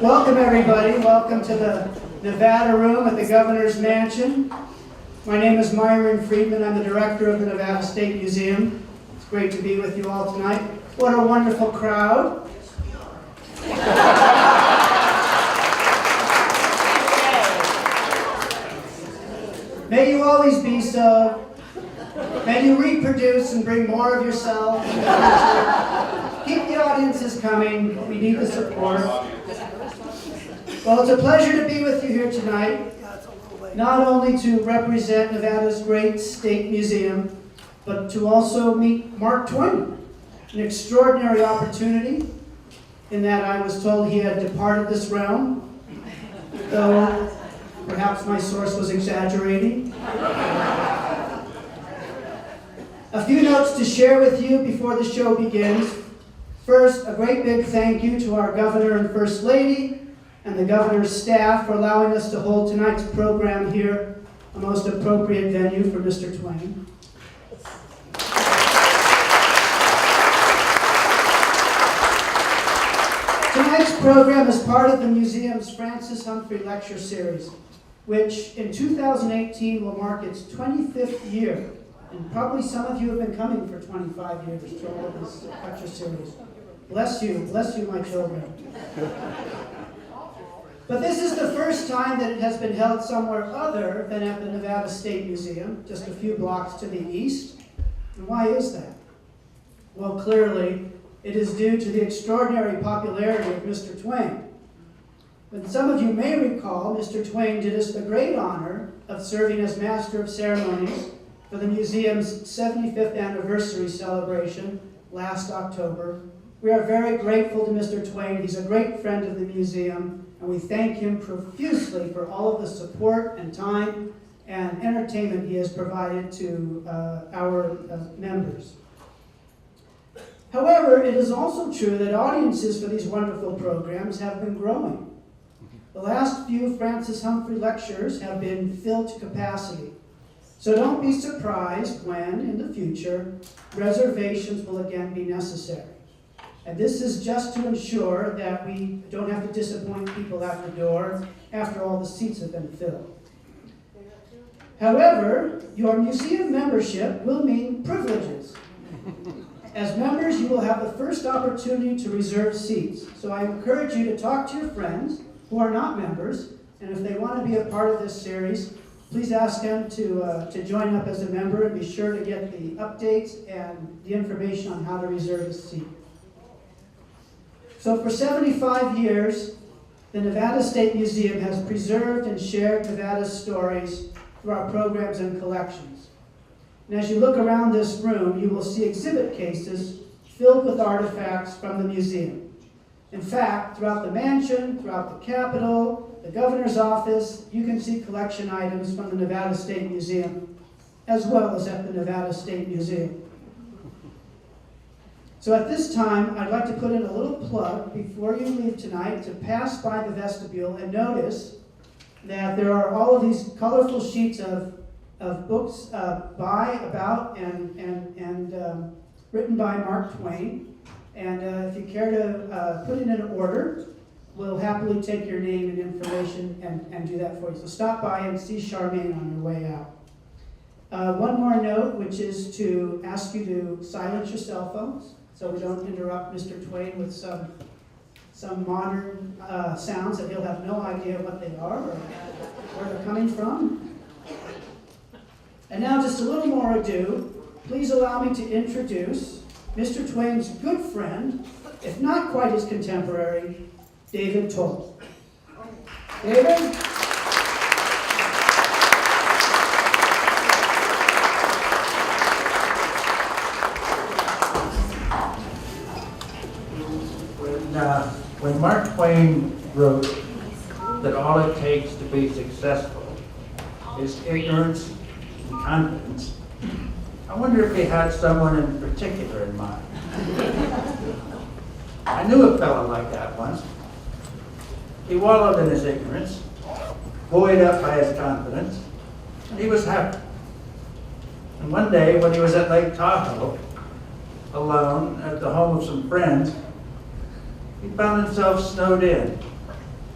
Welcome, everybody. Welcome to the Nevada Room at the Governor's Mansion. My name is Myron Friedman. I'm the director of the Nevada State Museum. It's great to be with you all tonight. What a wonderful crowd. May you always be so. May you reproduce and bring more of yourself. Keep the audiences coming. We need the support. Well, it's a pleasure to be with you here tonight, not only to represent Nevada's great state museum, but to also meet Mark Twain. An extraordinary opportunity in that I was told he had departed this realm, though perhaps my source was exaggerating. A few notes to share with you before the show begins. First, a great big thank you to our Governor and First Lady and the Governor's staff for allowing us to hold tonight's program here, a most appropriate venue for Mr. Twain. Tonight's program is part of the museum's Francis Humphrey Lecture Series, which in 2018 will mark its 25th year. And probably some of you have been coming for 25 years to all of this lecture series. Bless you, my children. But this is the first time that it has been held somewhere other than at the Nevada State Museum, just a few blocks to the east. And why is that? Well, clearly, it is due to the extraordinary popularity of Mr. Twain. But some of you may recall, Mr. Twain did us the great honor of serving as Master of Ceremonies for the museum's 75th anniversary celebration last October. We are very grateful to Mr. Twain. He's a great friend of the museum, and we thank him profusely for all of the support and time and entertainment he has provided to our members. However, it is also true that audiences for these wonderful programs have been growing. The last few Francis Humphrey lectures have been filled to capacity. So don't be surprised when, in the future, reservations will again be necessary. And this is just to ensure that we don't have to disappoint people at the door after all the seats have been filled. However, your museum membership will mean privileges. As members, you will have the first opportunity to reserve seats. So I encourage you to talk to your friends who are not members, and if they want to be a part of this series, please ask them to join up as a member and be sure to get the updates and the information on how to reserve a seat. So for 75 years, the Nevada State Museum has preserved and shared Nevada's stories through our programs and collections. And as you look around this room, you will see exhibit cases filled with artifacts from the museum. In fact, throughout the mansion, throughout the Capitol, the Governor's office, you can see collection items from the Nevada State Museum, as well as at the Nevada State Museum. So at this time, I'd like to put in a little plug before you leave tonight to pass by the vestibule and notice that there are all of these colorful sheets of books by, about, and written by Mark Twain. And if you care to put it in order, we'll happily take your name and information and do that for you. So stop by and see Charmaine on your way out. One more note, which is to ask you to silence your cell phones so we don't interrupt Mr. Twain with some modern sounds that he'll have no idea what they are or where they're coming from. And now just a little more ado, please allow me to introduce Mr. Twain's good friend, if not quite his contemporary, David Toll. David? When Mark Twain wrote that all it takes to be successful is ignorance and confidence, I wonder if he had someone in particular in mind. I knew a fellow like that once. He wallowed in his ignorance, buoyed up by his confidence, and he was happy. And one day, when he was at Lake Tahoe, alone at the home of some friends, he found himself snowed in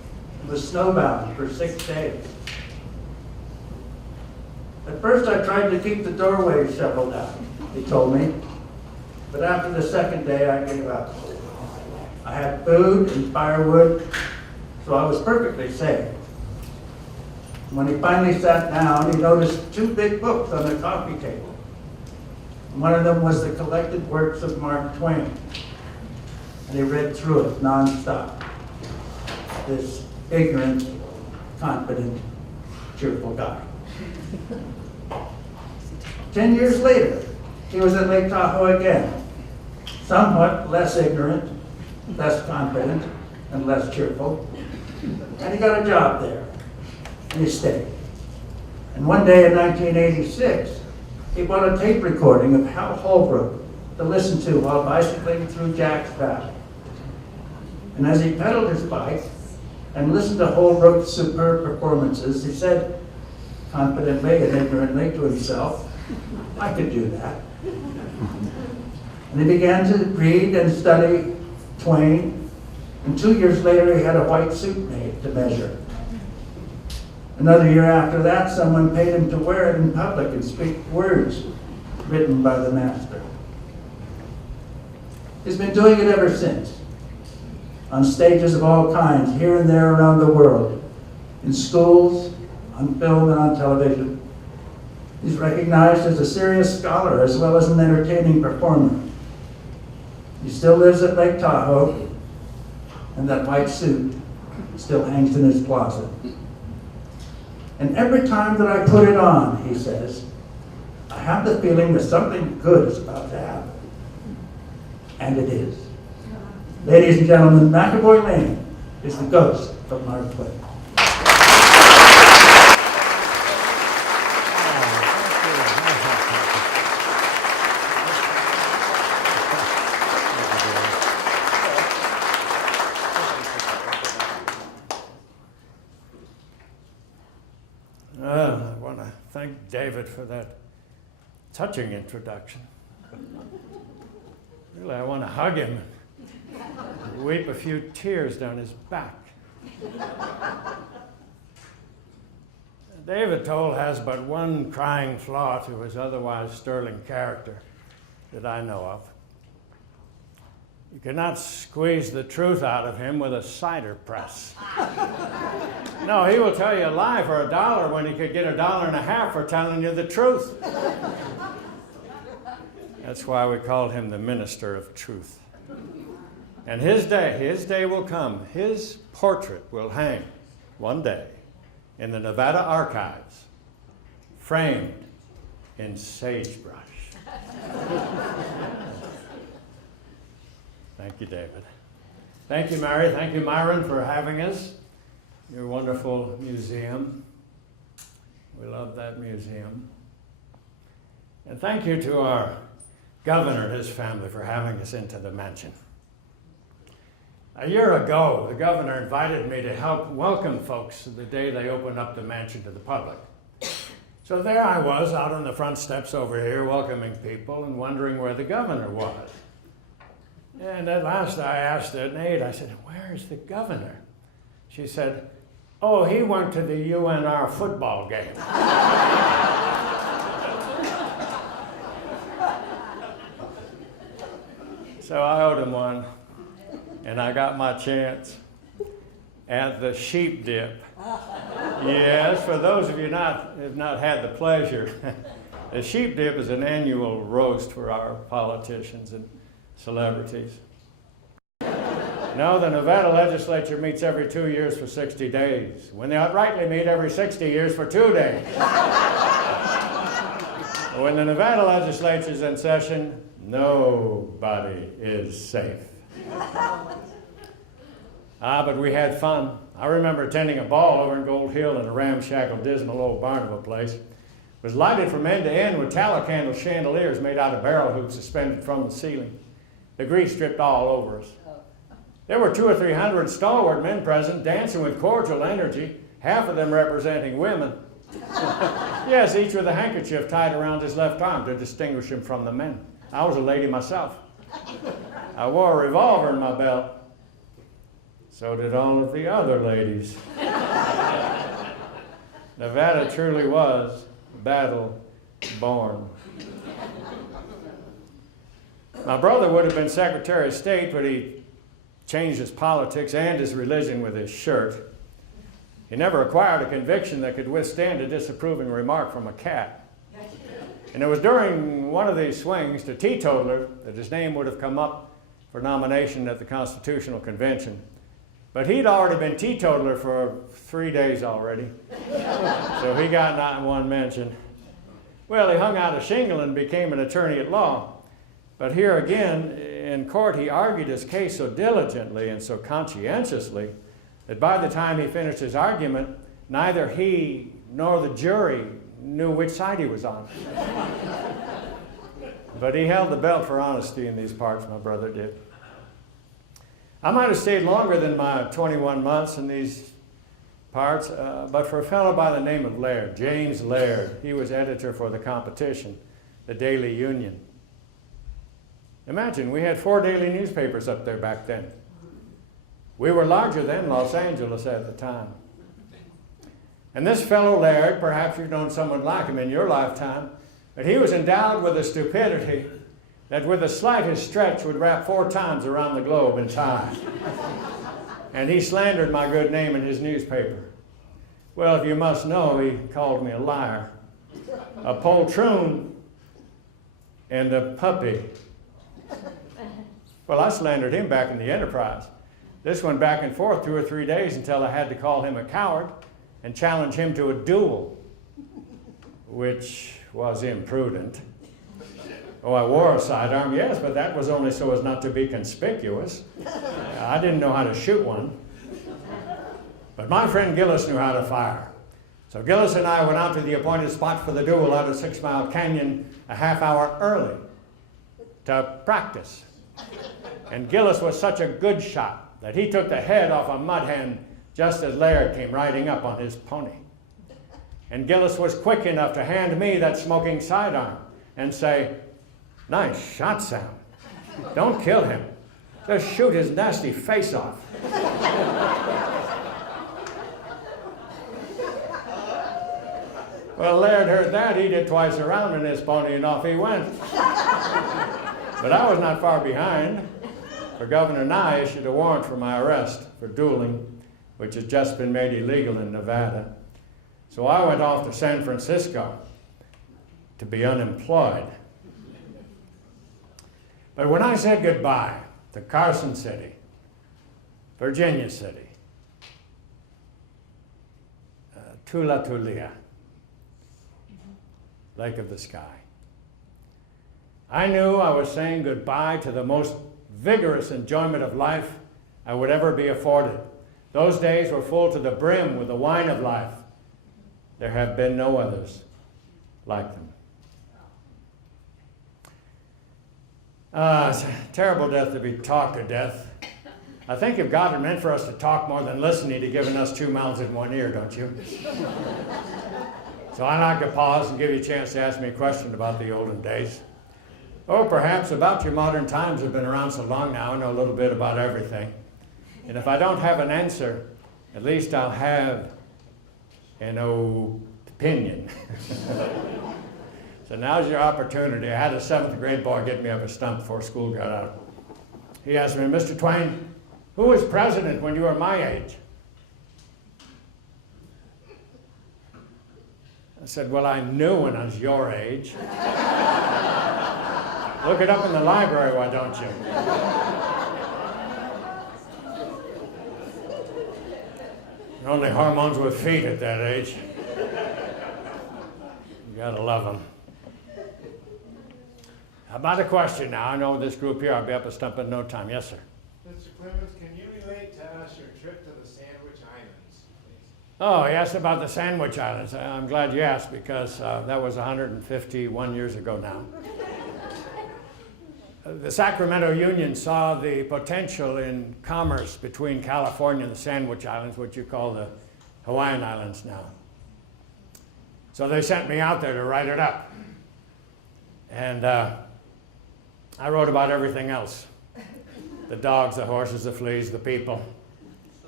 was snowbound for 6 days. At first I tried to keep the doorway shoveled out, he told me, but after the second day I gave up. I had food and firewood, so I was perfectly safe. When he finally sat down, he noticed 2 big books on the coffee table. One of them was the collected works of Mark Twain, and he read through it nonstop. This ignorant, confident, cheerful guy. 10 years later, he was at Lake Tahoe again, somewhat less ignorant, less confident, and less cheerful. And he got a job there, and he stayed. And one day in 1986, he bought a tape recording of Hal Holbrook to listen to while bicycling through Jack's Valley. And as he pedaled his bike and listened to Holbrook's superb performances, he said, confidently and ignorantly to himself, I could do that. And he began to read and study Twain, and 2 years later he had a white suit made to measure. Another year after that, someone paid him to wear it in public and speak words written by the master. He's been doing it ever since, on stages of all kinds, here and there around the world, in schools, on film and on television. He's recognized as a serious scholar as well as an entertaining performer. He still lives at Lake Tahoe, and that white suit still hangs in his closet. And every time that I put it on, he says, I have the feeling that something good is about to happen. And it is. Ladies and gentlemen, McAvoy Layne is the ghost of Mark Twain. I want to thank David for that touching introduction. Really, I want to hug him and weep a few tears down his back. David Toll has but one crying flaw to his otherwise sterling character that I know of. You cannot squeeze the truth out of him with a cider press. No, he will tell you a lie for $1 when he could get $1.50 for telling you the truth. That's why we called him the minister of truth. And his day will come. His portrait will hang one day in the Nevada archives, framed in sagebrush. Thank you, David. Thank you, Mary. Thank you, Myron, for having us. Your wonderful museum. We love that museum. And thank you to our governor and his family for having us into the mansion. A year ago, the governor invited me to help welcome folks the day they opened up the mansion to the public. So there I was out on the front steps over here welcoming people and wondering where the governor was. And at last I asked Nate, I said, where is the governor? She said, oh, he went to the UNR football game. So I owed him one, and I got my chance at the sheep dip. Yes, for those of you who have not had the pleasure, the sheep dip is an annual roast for our politicians and celebrities. No, the Nevada legislature meets every 2 years for 60 days, when they outrightly meet every 60 years for 2 days. When the Nevada legislature's in session, nobody is safe. But we had fun. I remember attending a ball over in Gold Hill in a ramshackle, dismal old barn of a place. It was lighted from end to end with tallow candle chandeliers made out of barrel hoops suspended from the ceiling. The grease dripped all over us. There were 200 or 300 stalwart men present, dancing with cordial energy, half of them representing women. Yes, each with a handkerchief tied around his left arm to distinguish him from the men. I was a lady myself. I wore a revolver in my belt. So did all of the other ladies. Nevada truly was battle born. My brother would have been Secretary of State, but he changed his politics and his religion with his shirt. He never acquired a conviction that could withstand a disapproving remark from a cat. And it was during one of these swings to teetotaler that his name would have come up for nomination at the Constitutional Convention. But he'd already been teetotaler for 3 days already, so he got not one mention. Well, he hung out a shingle and became an attorney at law. But here again, in court, he argued his case so diligently and so conscientiously that by the time he finished his argument, neither he nor the jury knew which side he was on. But he held the belt for honesty in these parts, my brother did. I might have stayed longer than my 21 months in these parts, but for a fellow by the name of Laird, James Laird, he was editor for the competition, the Daily Union. Imagine, we had 4 daily newspapers up there back then. We were larger than Los Angeles at the time. And this fellow Laird, perhaps you've known someone like him in your lifetime, but he was endowed with a stupidity that with the slightest stretch would wrap 4 times around the globe in time. And he slandered my good name in his newspaper. Well, if you must know, he called me a liar, a poltroon, and a puppy. Well, I slandered him back in the Enterprise. This went back and forth 2 or 3 days until I had to call him a coward and challenge him to a duel, which was imprudent. Oh, I wore a sidearm, yes, but that was only so as not to be conspicuous. I didn't know how to shoot one. But my friend Gillis knew how to fire. So Gillis and I went out to the appointed spot for the duel out of 6 Mile Canyon a half hour early to practice. And Gillis was such a good shot that he took the head off a mud hen just as Laird came riding up on his pony. And Gillis was quick enough to hand me that smoking sidearm and say, "Nice shot, Sam. Don't kill him. Just shoot his nasty face off." Well, Laird heard that. He did twice around on his pony and off he went. But I was not far behind, for Governor Nye issued a warrant for my arrest for dueling, which has just been made illegal in Nevada. So I went off to San Francisco to be unemployed. But when I said goodbye to Carson City, Virginia City, Tula Tulia, Lake of the Sky, I knew I was saying goodbye to the most vigorous enjoyment of life I would ever be afforded. Those days were full to the brim with the wine of life. There have been no others like them. It's a terrible death to be talked to death. I think if God had meant for us to talk more than listen, he'd have given us 2 mouths in 1 ear, don't you? So I'd like to pause and give you a chance to ask me a question about the olden days. Or perhaps about your modern times. I've been around so long now, I know a little bit about everything. And if I don't have an answer, at least I'll have an opinion. So now's your opportunity. I had a 7th grade boy get me up a stump before school got out. He asked me, "Mr. Twain, who was president when you were my age?" I said, "Well, I knew when I was your age." "Look it up in the library, why don't you?" They're only hormones with feet at that age. You gotta love them. How about a question now? I know this group here, I'll be up a stump in no time. Yes, sir. Mr. Clemens, can you relate to us your trip to the Sandwich Islands, please? Oh, yes, about the Sandwich Islands. I'm glad you asked because that was 151 years ago now. The Sacramento Union saw the potential in commerce between California and the Sandwich Islands, what you call the Hawaiian Islands now. So they sent me out there to write it up. And I wrote about everything else. The dogs, the horses, the fleas, the people.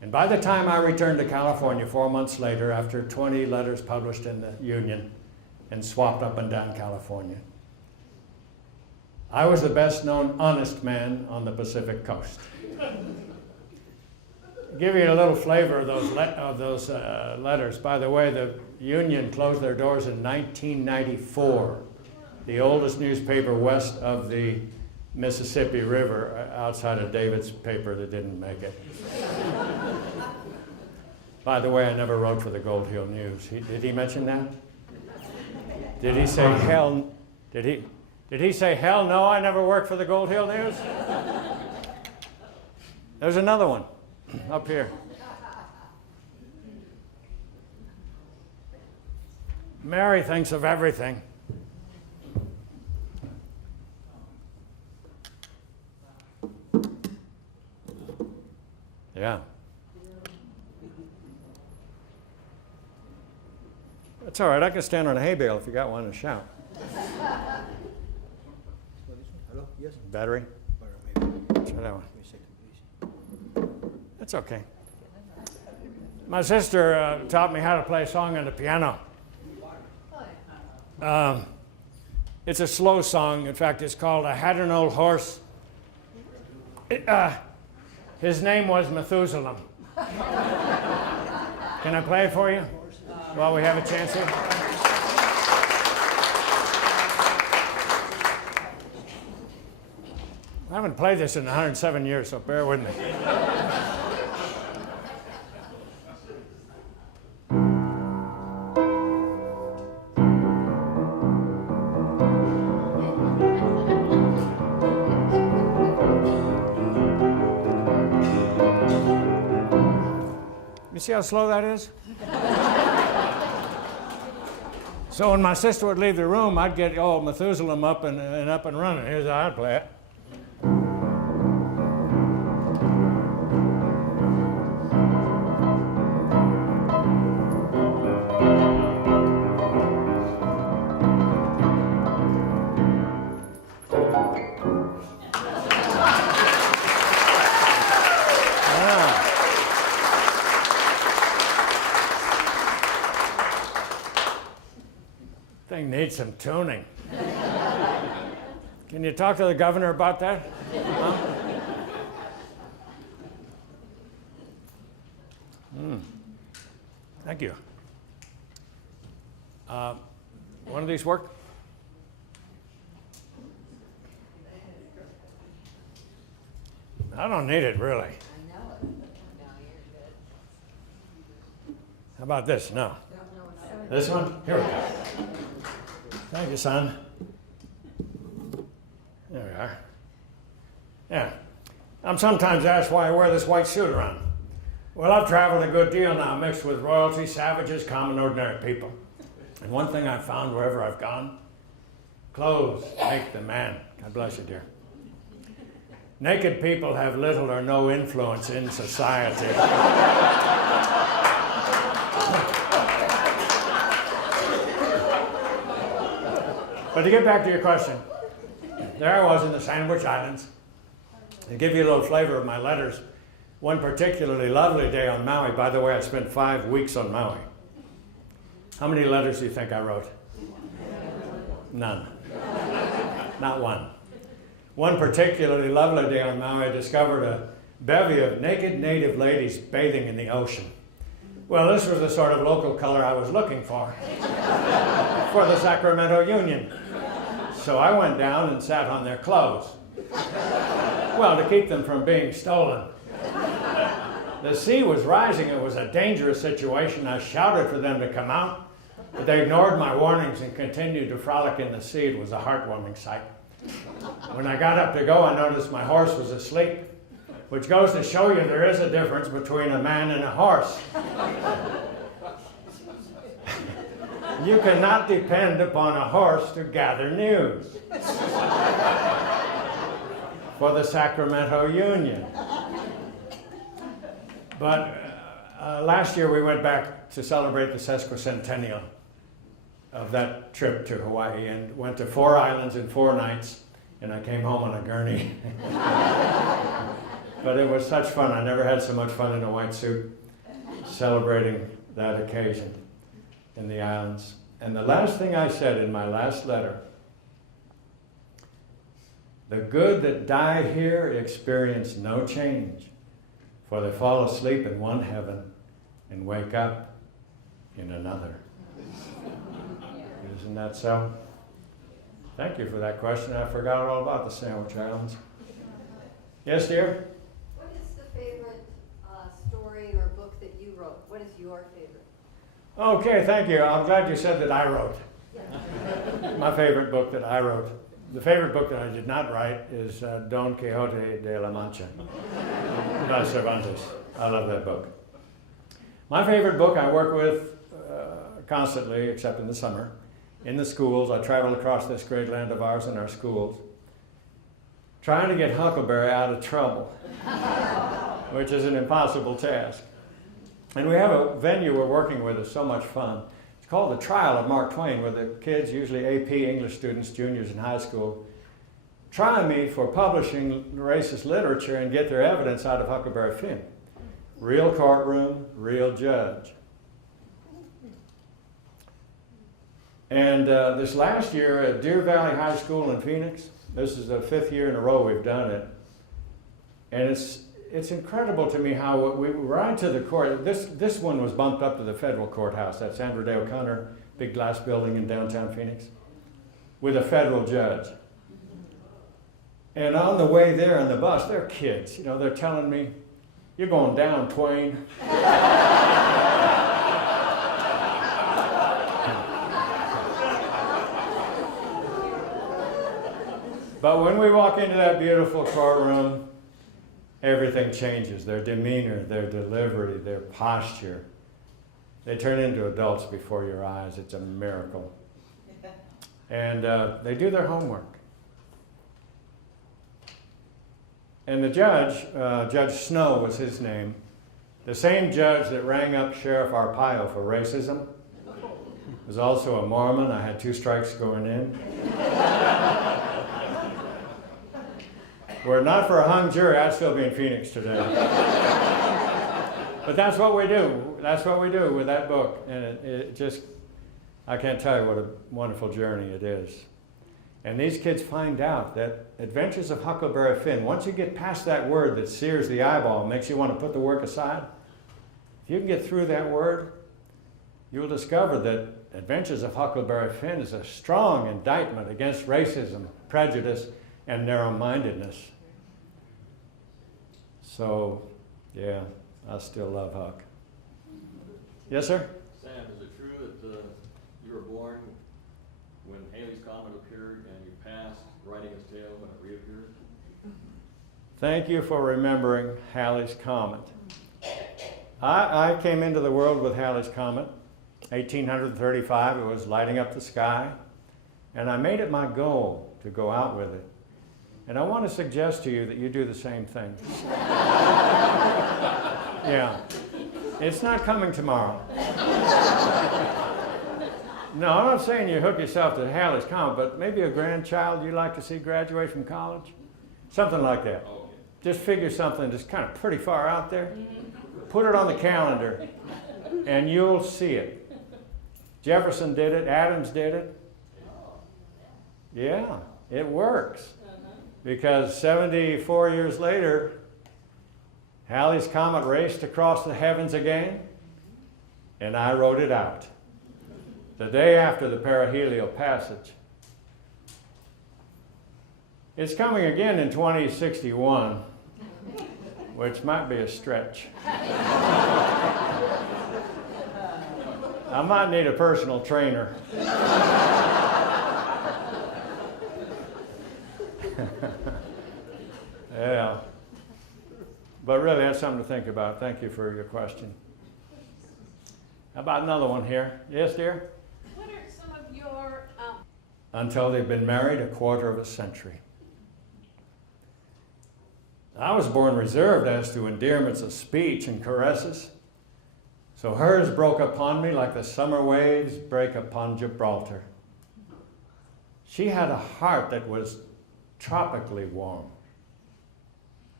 And by the time I returned to California 4 months later, after 20 letters published in the Union and swapped up and down California, I was the best known honest man on the Pacific coast. Give you a little flavor of those letters. By the way, the Union closed their doors in 1994, the oldest newspaper west of the Mississippi River, outside of David's paper that didn't make it. By the way, I never wrote for the Gold Hill News. Did he mention that? Did he say hell? Did he say hell no? I never worked for the Gold Hill News. There's another one up here. Mary thinks of everything. Yeah. That's all right. I can stand on a hay bale if you got one and shout. Hello? Yes? Battery? Try that one. That's okay. My sister taught me how to play a song on the piano. It's a slow song. In fact, it's called I Had an Old Horse. His name was Methuselah. Can I play it for you while we have a chance here? I haven't played this in 107 years, so bear with me. You see how slow that is? So when my sister would leave the room, I'd get old Methuselah up and running. Here's how I'd play it. Thing needs some tuning. Can you talk to the governor about that? Huh? Thank you. One of these work? I don't need it, really. How about this? No. This one? Here we go. Thank you, son. There we are. Yeah. I'm sometimes asked why I wear this white suit around. Well, I've traveled a good deal now, mixed with royalty, savages, common, ordinary people. And one thing I've found wherever I've gone, clothes make the man. God bless you, dear. Naked people have little or no influence in society. But to get back to your question, there I was in the Sandwich Islands. To give you a little flavor of my letters, one particularly lovely day on Maui. By the way, I spent 5 weeks on Maui. How many letters do you think I wrote? None. Not one. One particularly lovely day on Maui, I discovered a bevy of naked native ladies bathing in the ocean. Well, this was the sort of local color I was looking for the Sacramento Union. So I went down and sat on their clothes. Well, to keep them from being stolen. The sea was rising. It was a dangerous situation. I shouted for them to come out, but they ignored my warnings and continued to frolic in the sea. It was a heartwarming sight. When I got up to go, I noticed my horse was asleep, which goes to show you there is a difference between a man and a horse. You cannot depend upon a horse to gather news for the Sacramento Union. But last year we went back to celebrate the sesquicentennial of that trip to Hawaii and went to 4 islands in 4 nights, and I came home on a gurney. But it was such fun. I never had so much fun in a white suit celebrating that occasion in the islands. And the last thing I said in my last letter, the good that die here experience no change, for they fall asleep in one heaven and wake up in another. Isn't that so? Thank you for that question. I forgot all about the Sandwich Islands. Yes, dear? What is the favorite story or book that you wrote? What is your favorite? Okay, thank you. I'm glad you said that I wrote. My favorite book that I wrote. The favorite book that I did not write is Don Quixote de la Mancha by Cervantes. I love that book. My favorite book I work with constantly, except in the summer, in the schools. I travel across this great land of ours in our schools, trying to get Huckleberry out of trouble, which is an impossible task. And we have a venue we're working with. It's so much fun. It's called The Trial of Mark Twain, where the kids, usually AP English students, juniors in high school, try me for publishing racist literature and get their evidence out of Huckleberry Finn. Real courtroom, real judge. And this last year at Deer Valley High School in Phoenix, this is the 5th year in a row we've done it. And it's incredible to me how we ride to the court. This one was bumped up to the federal courthouse. That's Sandra Day O'Connor, big glass building in downtown Phoenix, with a federal judge. And on the way there on the bus, they're kids. You know, they're telling me, "You're going down, Twain." But when we walk into that beautiful courtroom, everything changes. Their demeanor, their delivery, their posture. They turn into adults before your eyes. It's a miracle. And they do their homework. And the judge, Judge Snow was his name, the same judge that rang up Sheriff Arpaio for racism, was also a Mormon. I had 2 strikes going in. Were it not for a hung jury, I'd still be in Phoenix today. But that's what we do. That's what we do with that book. And it just, I can't tell you what a wonderful journey it is. And these kids find out that Adventures of Huckleberry Finn, once you get past that word that sears the eyeball, makes you want to put the work aside, if you can get through that word, you'll discover that Adventures of Huckleberry Finn is a strong indictment against racism, prejudice, and narrow-mindedness. So, yeah, I still love Huck. Yes, sir? Sam, is it true that you were born when Halley's Comet appeared and you passed writing his tale when it reappeared? Thank you for remembering Halley's Comet. I came into the world with Halley's Comet, 1835. It was lighting up the sky, and I made it my goal to go out with it. And I want to suggest to you that you do the same thing. Yeah. It's not coming tomorrow. No, I'm not saying you hook yourself to Halley's Comet, but maybe a grandchild you'd like to see graduate from college? Something like that. Okay. Just figure something that's kind of pretty far out there. Put it on the calendar, and you'll see it. Jefferson did it. Adams did it. Yeah, it works. Because 74 years later, Halley's Comet raced across the heavens again, and I wrote it out. The day after the perihelial passage. It's coming again in 2061, which might be a stretch. I might need a personal trainer. Yeah. But really, that's something to think about. Thank you for your question. How about another one here? Yes, dear? What are some of your... Until they've been married a quarter of a century. I was born reserved as to endearments of speech and caresses, so hers broke upon me like the summer waves break upon Gibraltar. She had a heart that was tropically warm.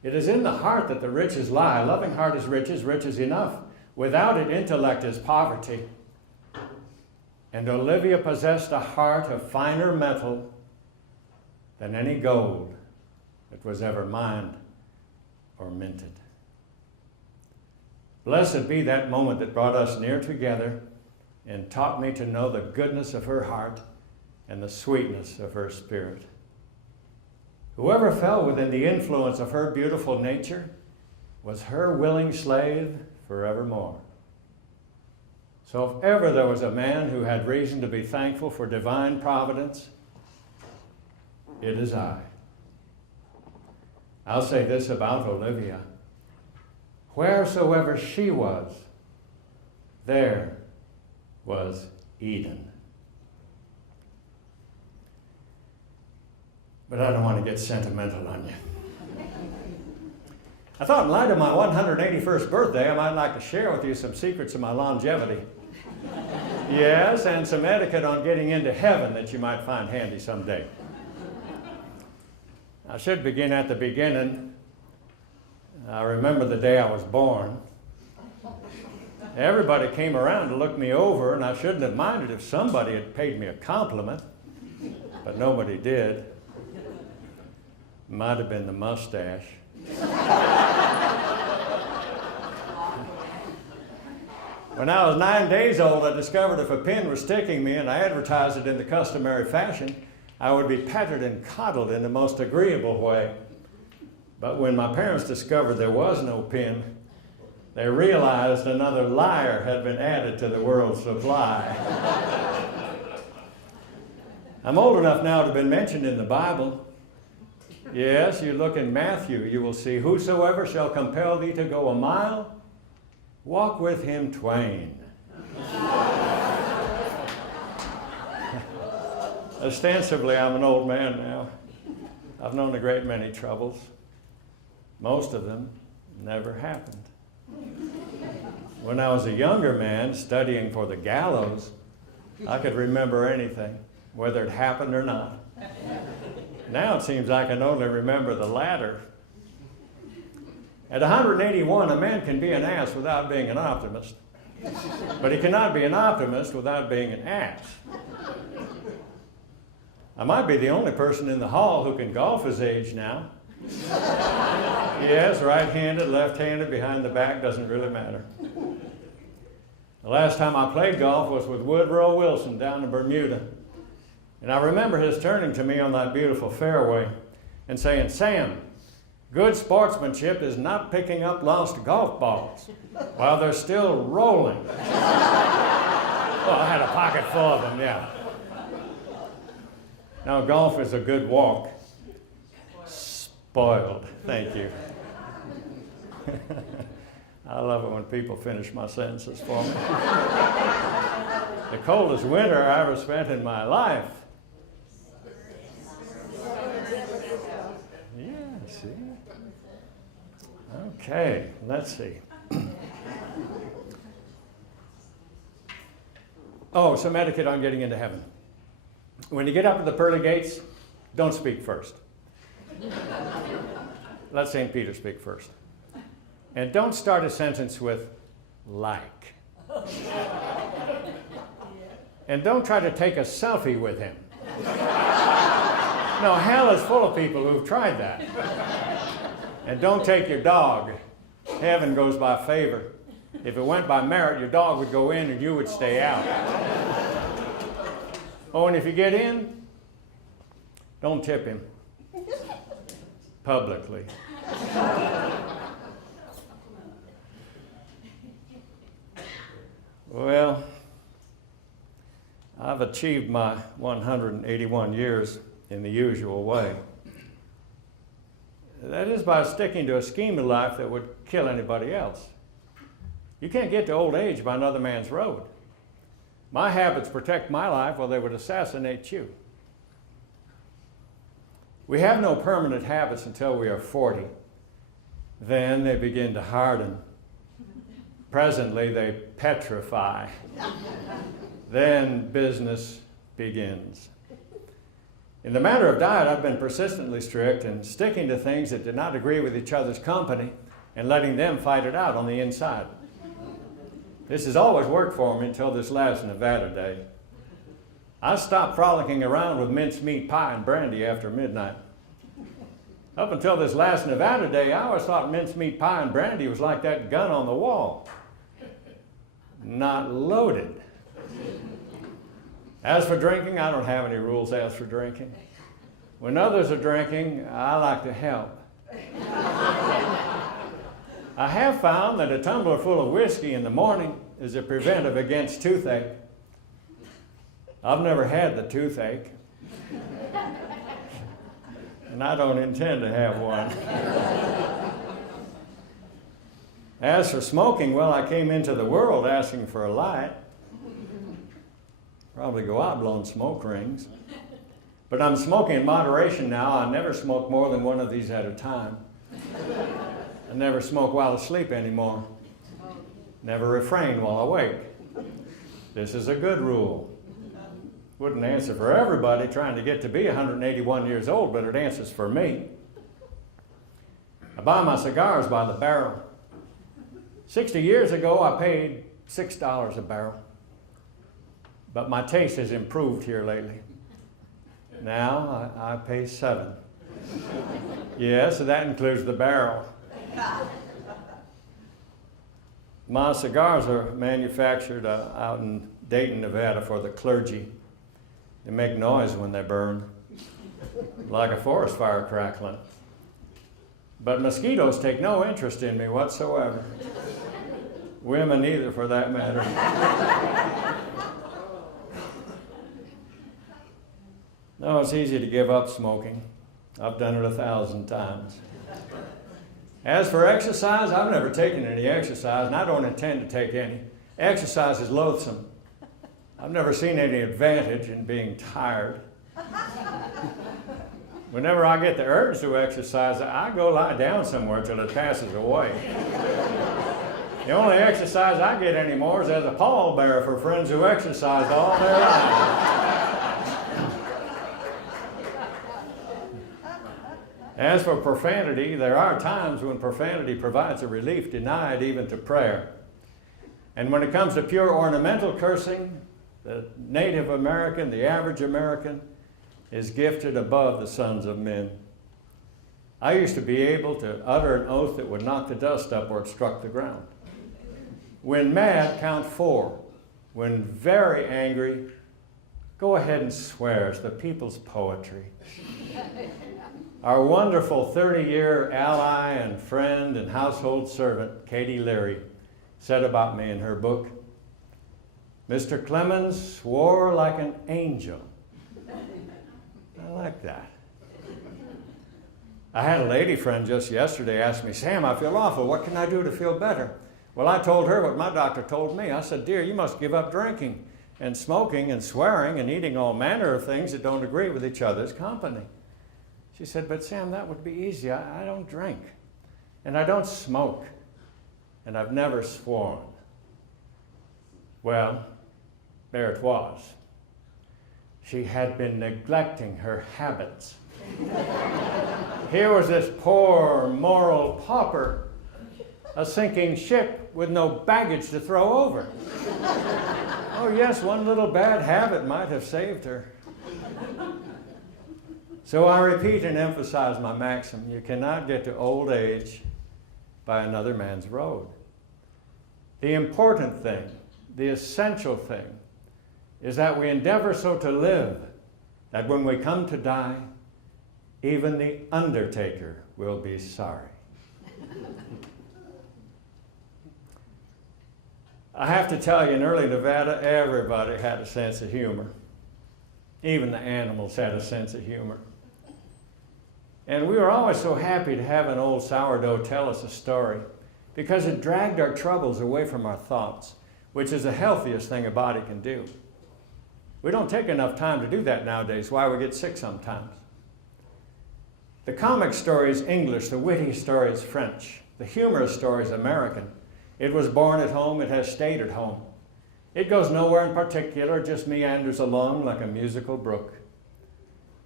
It is in the heart that the riches lie. A loving heart is riches enough. Without it, intellect is poverty. And Olivia possessed a heart of finer metal than any gold that was ever mined or minted. Blessed be that moment that brought us near together and taught me to know the goodness of her heart and the sweetness of her spirit. Whoever fell within the influence of her beautiful nature was her willing slave forevermore. So if ever there was a man who had reason to be thankful for divine providence, it is I. I'll say this about Olivia. Wheresoever she was, there was Eden. But I don't want to get sentimental on you. I thought in light of my 181st birthday, I might like to share with you some secrets of my longevity. Yes, and some etiquette on getting into heaven that you might find handy someday. I should begin at the beginning. I remember the day I was born. Everybody came around to look me over, and I shouldn't have minded if somebody had paid me a compliment, but nobody did. Might have been the mustache. When I was 9 days old, I discovered if a pin was sticking me and I advertised it in the customary fashion, I would be petted and coddled in the most agreeable way. But when my parents discovered there was no pin, they realized another liar had been added to the world's supply. I'm old enough now to have been mentioned in the Bible. Yes, you look in Matthew, you will see, whosoever shall compel thee to go a mile, walk with him twain. Ostensibly, I'm an old man now. I've known a great many troubles. Most of them never happened. When I was a younger man studying for the gallows, I could remember anything, whether it happened or not. Now it seems I can only remember the latter. At 181, a man can be an ass without being an optimist. But he cannot be an optimist without being an ass. I might be the only person in the hall who can golf his age now. Yes, right-handed, left-handed, behind the back, doesn't really matter. The last time I played golf was with Woodrow Wilson down in Bermuda. And I remember his turning to me on that beautiful fairway and saying, "Sam, good sportsmanship is not picking up lost golf balls while they're still rolling." Well, I had a pocket full of them, yeah. Now, golf is a good walk. Spoiled, thank you. I love it when people finish my sentences for me. The coldest winter I ever spent in my life. Yeah, see? Okay, let's see. Oh, some etiquette on getting into heaven. When you get up to the pearly gates, don't speak first. Let St. Peter speak first. And don't start a sentence with like. And don't try to take a selfie with him. No, hell is full of people who've tried that. And don't take your dog. Heaven goes by favor. If it went by merit, your dog would go in and you would stay out. Oh, and if you get in, don't tip him publicly. Well, I've achieved my 181 years in the usual way. That is by sticking to a scheme of life that would kill anybody else. You can't get to old age by another man's road. My habits protect my life while they would assassinate you. We have no permanent habits until we are 40. Then they begin to harden. Presently, they petrify. Then business begins. In the matter of diet, I've been persistently strict in sticking to things that did not agree with each other's company and letting them fight it out on the inside. This has always worked for me until this last Nevada day. I stopped frolicking around with mincemeat pie and brandy after midnight. Up until this last Nevada day, I always thought mincemeat pie and brandy was like that gun on the wall. Not loaded. As for drinking, I don't have any rules as for drinking. When others are drinking, I like to help. I have found that a tumbler full of whiskey in the morning is a preventive against toothache. I've never had the toothache, and I don't intend to have one. As for smoking, well, I came into the world asking for a light. Probably go out blowing smoke rings. But I'm smoking in moderation now. I never smoke more than one of these at a time. I never smoke while asleep anymore. Never refrain while awake. This is a good rule. Wouldn't answer for everybody trying to get to be 181 years old, but it answers for me. I buy my cigars by the barrel. 60 years ago, I paid $6 a barrel. But my taste has improved here lately. Now I pay $7. Yes, so that includes the barrel. My cigars are manufactured out in Dayton, Nevada for the clergy. They make noise when they burn, like a forest fire crackling. But mosquitoes take no interest in me whatsoever. Women either, for that matter. No, it's easy to give up smoking. I've done it 1,000 times. As for exercise, I've never taken any exercise, and I don't intend to take any. Exercise is loathsome. I've never seen any advantage in being tired. Whenever I get the urge to exercise, I go lie down somewhere till it passes away. The only exercise I get anymore is as a pallbearer for friends who exercised all their lives. As for profanity, there are times when profanity provides a relief denied even to prayer. And when it comes to pure ornamental cursing, the Native American, the average American, is gifted above the sons of men. I used to be able to utter an oath that would knock the dust up where it struck the ground. When mad, count 4. When very angry, go ahead and swear. It's the people's poetry. Our wonderful 30-year ally and friend and household servant, Katie Leary, said about me in her book, Mr. Clemens swore like an angel. I like that. I had a lady friend just yesterday ask me, Sam, I feel awful. What can I do to feel better? Well, I told her what my doctor told me. I said, dear, you must give up drinking and smoking and swearing and eating all manner of things that don't agree with each other's company. She said, but Sam, that would be easy. I don't drink, and I don't smoke, and I've never sworn. Well, there it was. She had been neglecting her habits. Here was this poor moral pauper, a sinking ship with no baggage to throw over. Oh yes, one little bad habit might have saved her. So I repeat and emphasize my maxim, you cannot get to old age by another man's road. The important thing, the essential thing, is that we endeavor so to live that when we come to die, even the undertaker will be sorry. I have to tell you, in early Nevada, everybody had a sense of humor. Even the animals had a sense of humor. And we were always so happy to have an old sourdough tell us a story because it dragged our troubles away from our thoughts, which is the healthiest thing a body can do. We don't take enough time to do that nowadays, why we get sick sometimes. The comic story is English, the witty story is French, the humorous story is American. It was born at home, it has stayed at home. It goes nowhere in particular, just meanders along like a musical brook.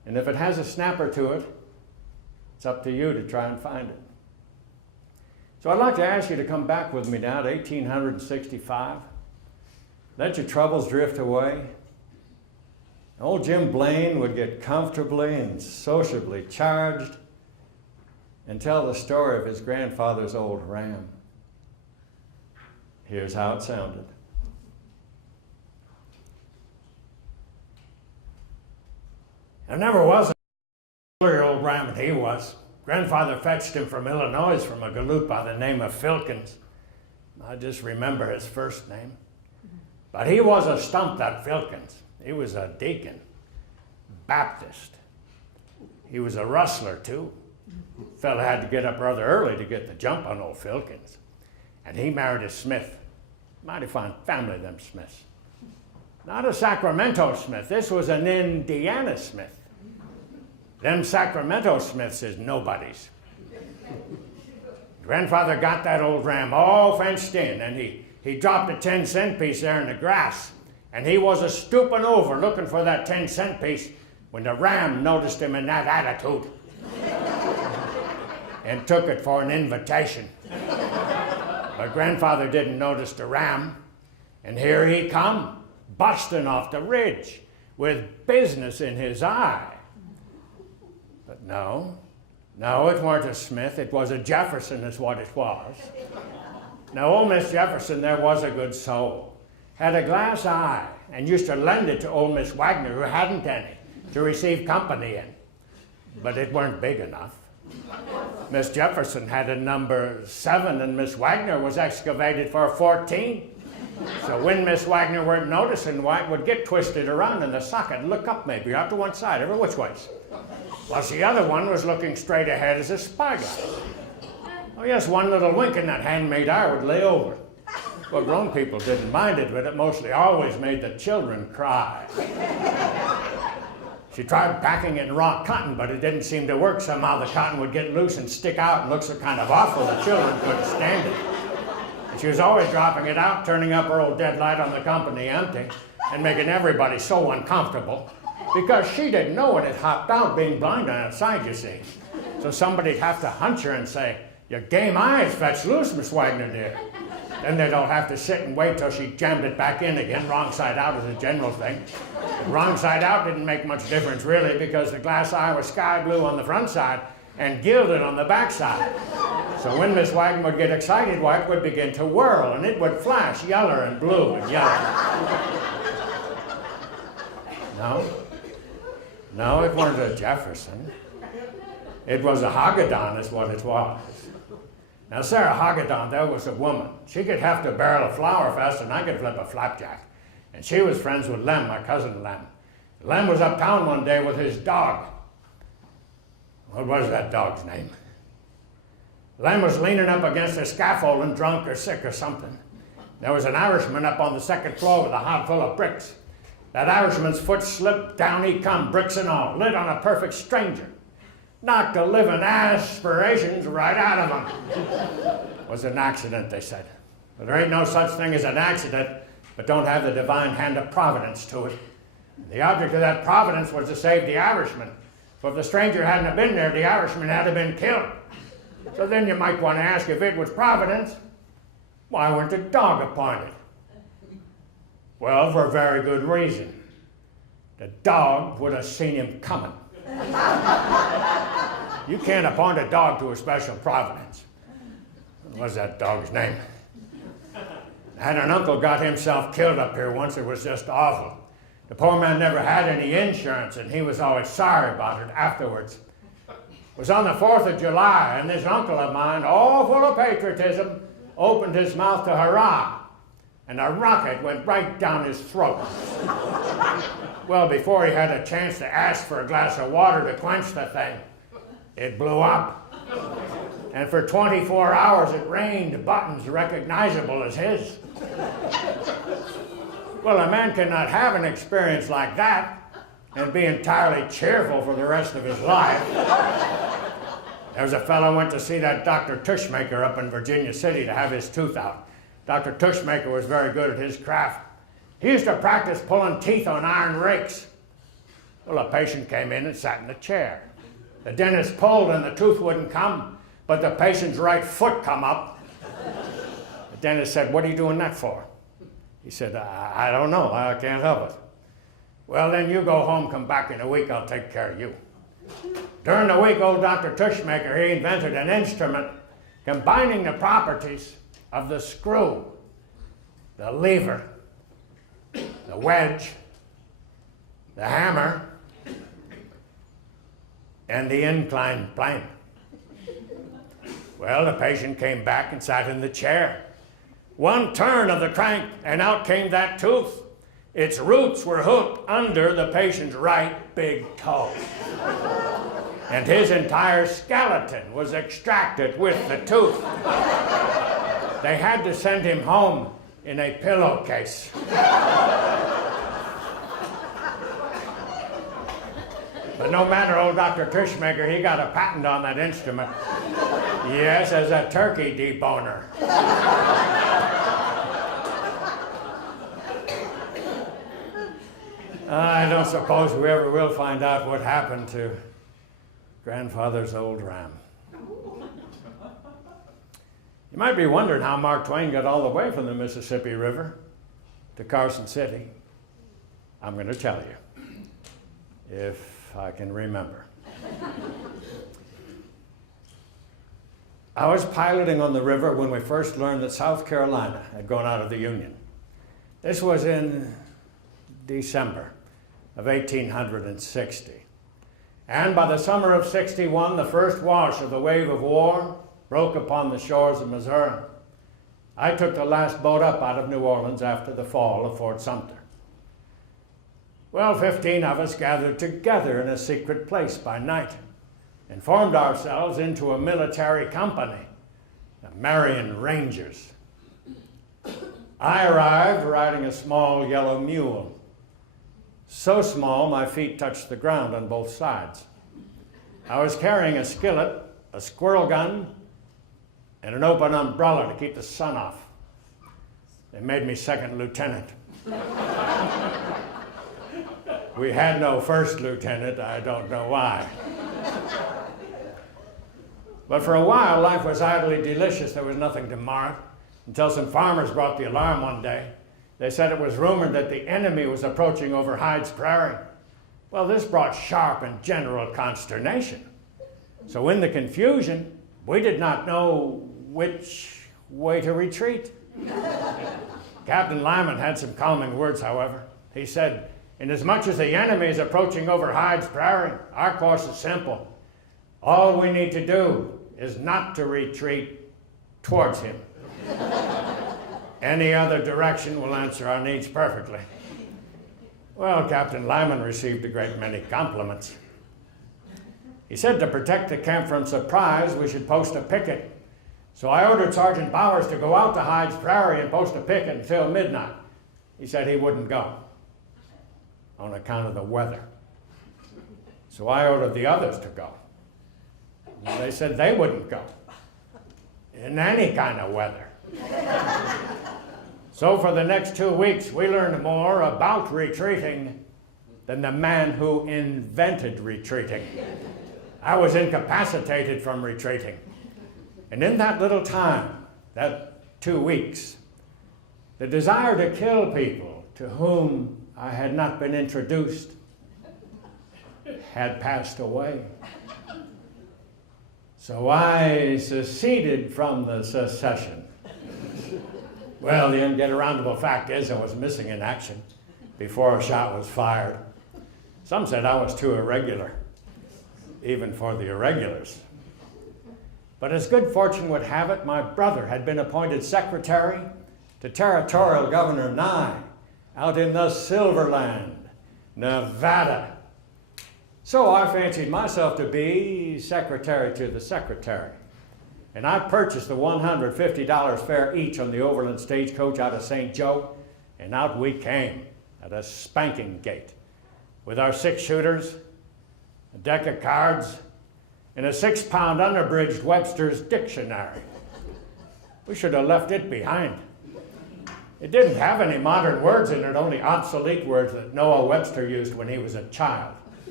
And if it has a snapper to it, it's up to you to try and find it. So I'd like to ask you to come back with me now to 1865. Let your troubles drift away. Old Jim Blaine would get comfortably and sociably charged and tell the story of his grandfather's old ram. Here's how it sounded. There never was a old ram that he was. Grandfather fetched him from Illinois from a galoot by the name of Filkins. I just remember his first name. But he was a stump, that Filkins. He was a deacon, Baptist. He was a rustler, too. Fella had to get up rather early to get the jump on old Filkins. And he married a Smith. Mighty fine family, them Smiths. Not a Sacramento Smith. This was an Indiana Smith. Them Sacramento Smiths is nobodies. Grandfather got that old ram all fenced in, and he dropped a 10-cent piece there in the grass. And he was a stooping over looking for that 10-cent piece when the ram noticed him in that attitude and took it for an invitation. But Grandfather didn't notice the ram, and here he come, busting off the ridge with business in his eye. But no, it weren't a Smith, it was a Jefferson is what it was. Now, old Miss Jefferson there was a good soul, had a glass eye, and used to lend it to old Miss Wagner, who hadn't any, to receive company in. But it weren't big enough. Miss Jefferson had a number 7, and Miss Wagner was excavated for a 14. So when Miss Wagner weren't noticing, why it would get twisted around in the socket and look up maybe out to one side, every which ways. Whilst the other one was looking straight ahead as a spyglass. Oh yes, one little wink in that handmade eye would lay over. Well, grown people didn't mind it, but it mostly always made the children cry. She tried packing it in raw cotton, but it didn't seem to work. Somehow the cotton would get loose and stick out and look so kind of awful the children couldn't stand it. And she was always dropping it out, turning up her old dead light on the company empty, and making everybody so uncomfortable, because she didn't know when it hopped out, being blind on its side, you see. So somebody'd have to hunch her and say, "Your game eyes fetch loose, Miss Wagner, dear." Then they'd all have to sit and wait till she jammed it back in again, wrong side out as a general thing. The wrong side out didn't make much difference, really, because the glass eye was sky blue on the front side and gilded on the back side. So when Miss Wagner would get excited, why, it would begin to whirl, and it would flash yeller and blue and yellow. No, it weren't a Jefferson. It was a Hagedorn is what it was. Now, Sarah Hagedorn, there was a woman. She could heft a barrel of flour faster than I could flip a flapjack. And she was friends with Lem, my cousin Lem. Lem was uptown one day with his dog. What was that dog's name? Lem was leaning up against a scaffolding, drunk or sick or something. There was an Irishman up on the second floor with a hob full of bricks. That Irishman's foot slipped, down he come, bricks and all, lit on a perfect stranger. Knocked the living aspirations right out of him. It was an accident, they said. But there ain't no such thing as an accident, but don't have the divine hand of providence to it. The object of that providence was to save the Irishman. So if the stranger hadn't have been there, the Irishman had have been killed. So then you might want to ask, if it was providence, why weren't the dog appointed? Well, for a very good reason. The dog would have seen him coming. You can't appoint a dog to a special providence. What was that dog's name? I had an uncle got himself killed up here once. It was just awful. The poor man never had any insurance, and he was always sorry about it afterwards. It was on the 4th of July, and this uncle of mine, all full of patriotism, opened his mouth to hurrah, and a rocket went right down his throat. Well, before he had a chance to ask for a glass of water to quench the thing, it blew up. And for 24 hours it rained buttons recognizable as his. Well, a man cannot have an experience like that and be entirely cheerful for the rest of his life. There was a fellow went to see that Dr. Tushmaker up in Virginia City to have his tooth out. Dr. Tushmaker was very good at his craft. He used to practice pulling teeth on iron rakes. Well, a patient came in and sat in the chair. The dentist pulled and the tooth wouldn't come, but the patient's right foot come up. The dentist said, "What are you doing that for?" He said, I don't know, I can't help it." "Well, then you go home, come back in a week, I'll take care of you." During the week, old Dr. Tushmaker, he invented an instrument combining the properties of the screw, the lever, the wedge, the hammer, and the inclined plane. Well, the patient came back and sat in the chair. One turn of the crank, and out came that tooth. Its roots were hooked under the patient's right big toe. And his entire skeleton was extracted with the tooth. They had to send him home in a pillowcase. But no matter, old Dr. Tushmaker, he got a patent on that instrument. Yes, as a turkey deboner. I don't suppose we ever will find out what happened to grandfather's old ram. You might be wondering how Mark Twain got all the way from the Mississippi River to Carson City. I'm going to tell you, if I can remember. I was piloting on the river when we first learned that South Carolina had gone out of the Union. This was in December of 1860. And by the summer of '61, the first wash of the wave of war broke upon the shores of Missouri. I took the last boat up out of New Orleans after the fall of Fort Sumter. Well, 15 of us gathered together in a secret place by night and formed ourselves into a military company, the Marion Rangers. I arrived riding a small yellow mule, so small my feet touched the ground on both sides. I was carrying a skillet, a squirrel gun, and an open umbrella to keep the sun off. They made me second lieutenant. We had no first lieutenant, I don't know why. But for a while, life was idly delicious. There was nothing to mar it, until some farmers brought the alarm one day. They said it was rumored that the enemy was approaching over Hyde's Prairie. Well, this brought sharp and general consternation. So in the confusion, we did not know which way to retreat. Captain Lyman had some calming words, however. He said, "Inasmuch as the enemy is approaching over Hyde's Prairie, our course is simple. All we need to do is not to retreat towards him. Any other direction will answer our needs perfectly." Well, Captain Lyman received a great many compliments. He said to protect the camp from surprise, we should post a picket. So I ordered Sergeant Bowers to go out to Hyde's Prairie and post a picket until midnight. He said he wouldn't go on account of the weather. So I ordered the others to go. And they said they wouldn't go in any kind of weather. So for the next 2 weeks, we learned more about retreating than the man who invented retreating. I was incapacitated from retreating. And in that little time, that 2 weeks, the desire to kill people to whom I had not been introduced had passed away. So I seceded from the secession. Well, the unget-aroundable fact is I was missing in action before a shot was fired. Some said I was too irregular, even for the irregulars. But as good fortune would have it, my brother had been appointed secretary to Territorial Governor Nye out in the Silverland, Nevada. So I fancied myself to be secretary to the secretary. And I purchased the $150 fare each on the overland stagecoach out of St. Joe, and out we came at a spanking gait with our 6-shooters, a deck of cards, and a 6-pound unabridged Webster's dictionary. We should have left it behind. It didn't have any modern words in it, only obsolete words that Noah Webster used when he was a child.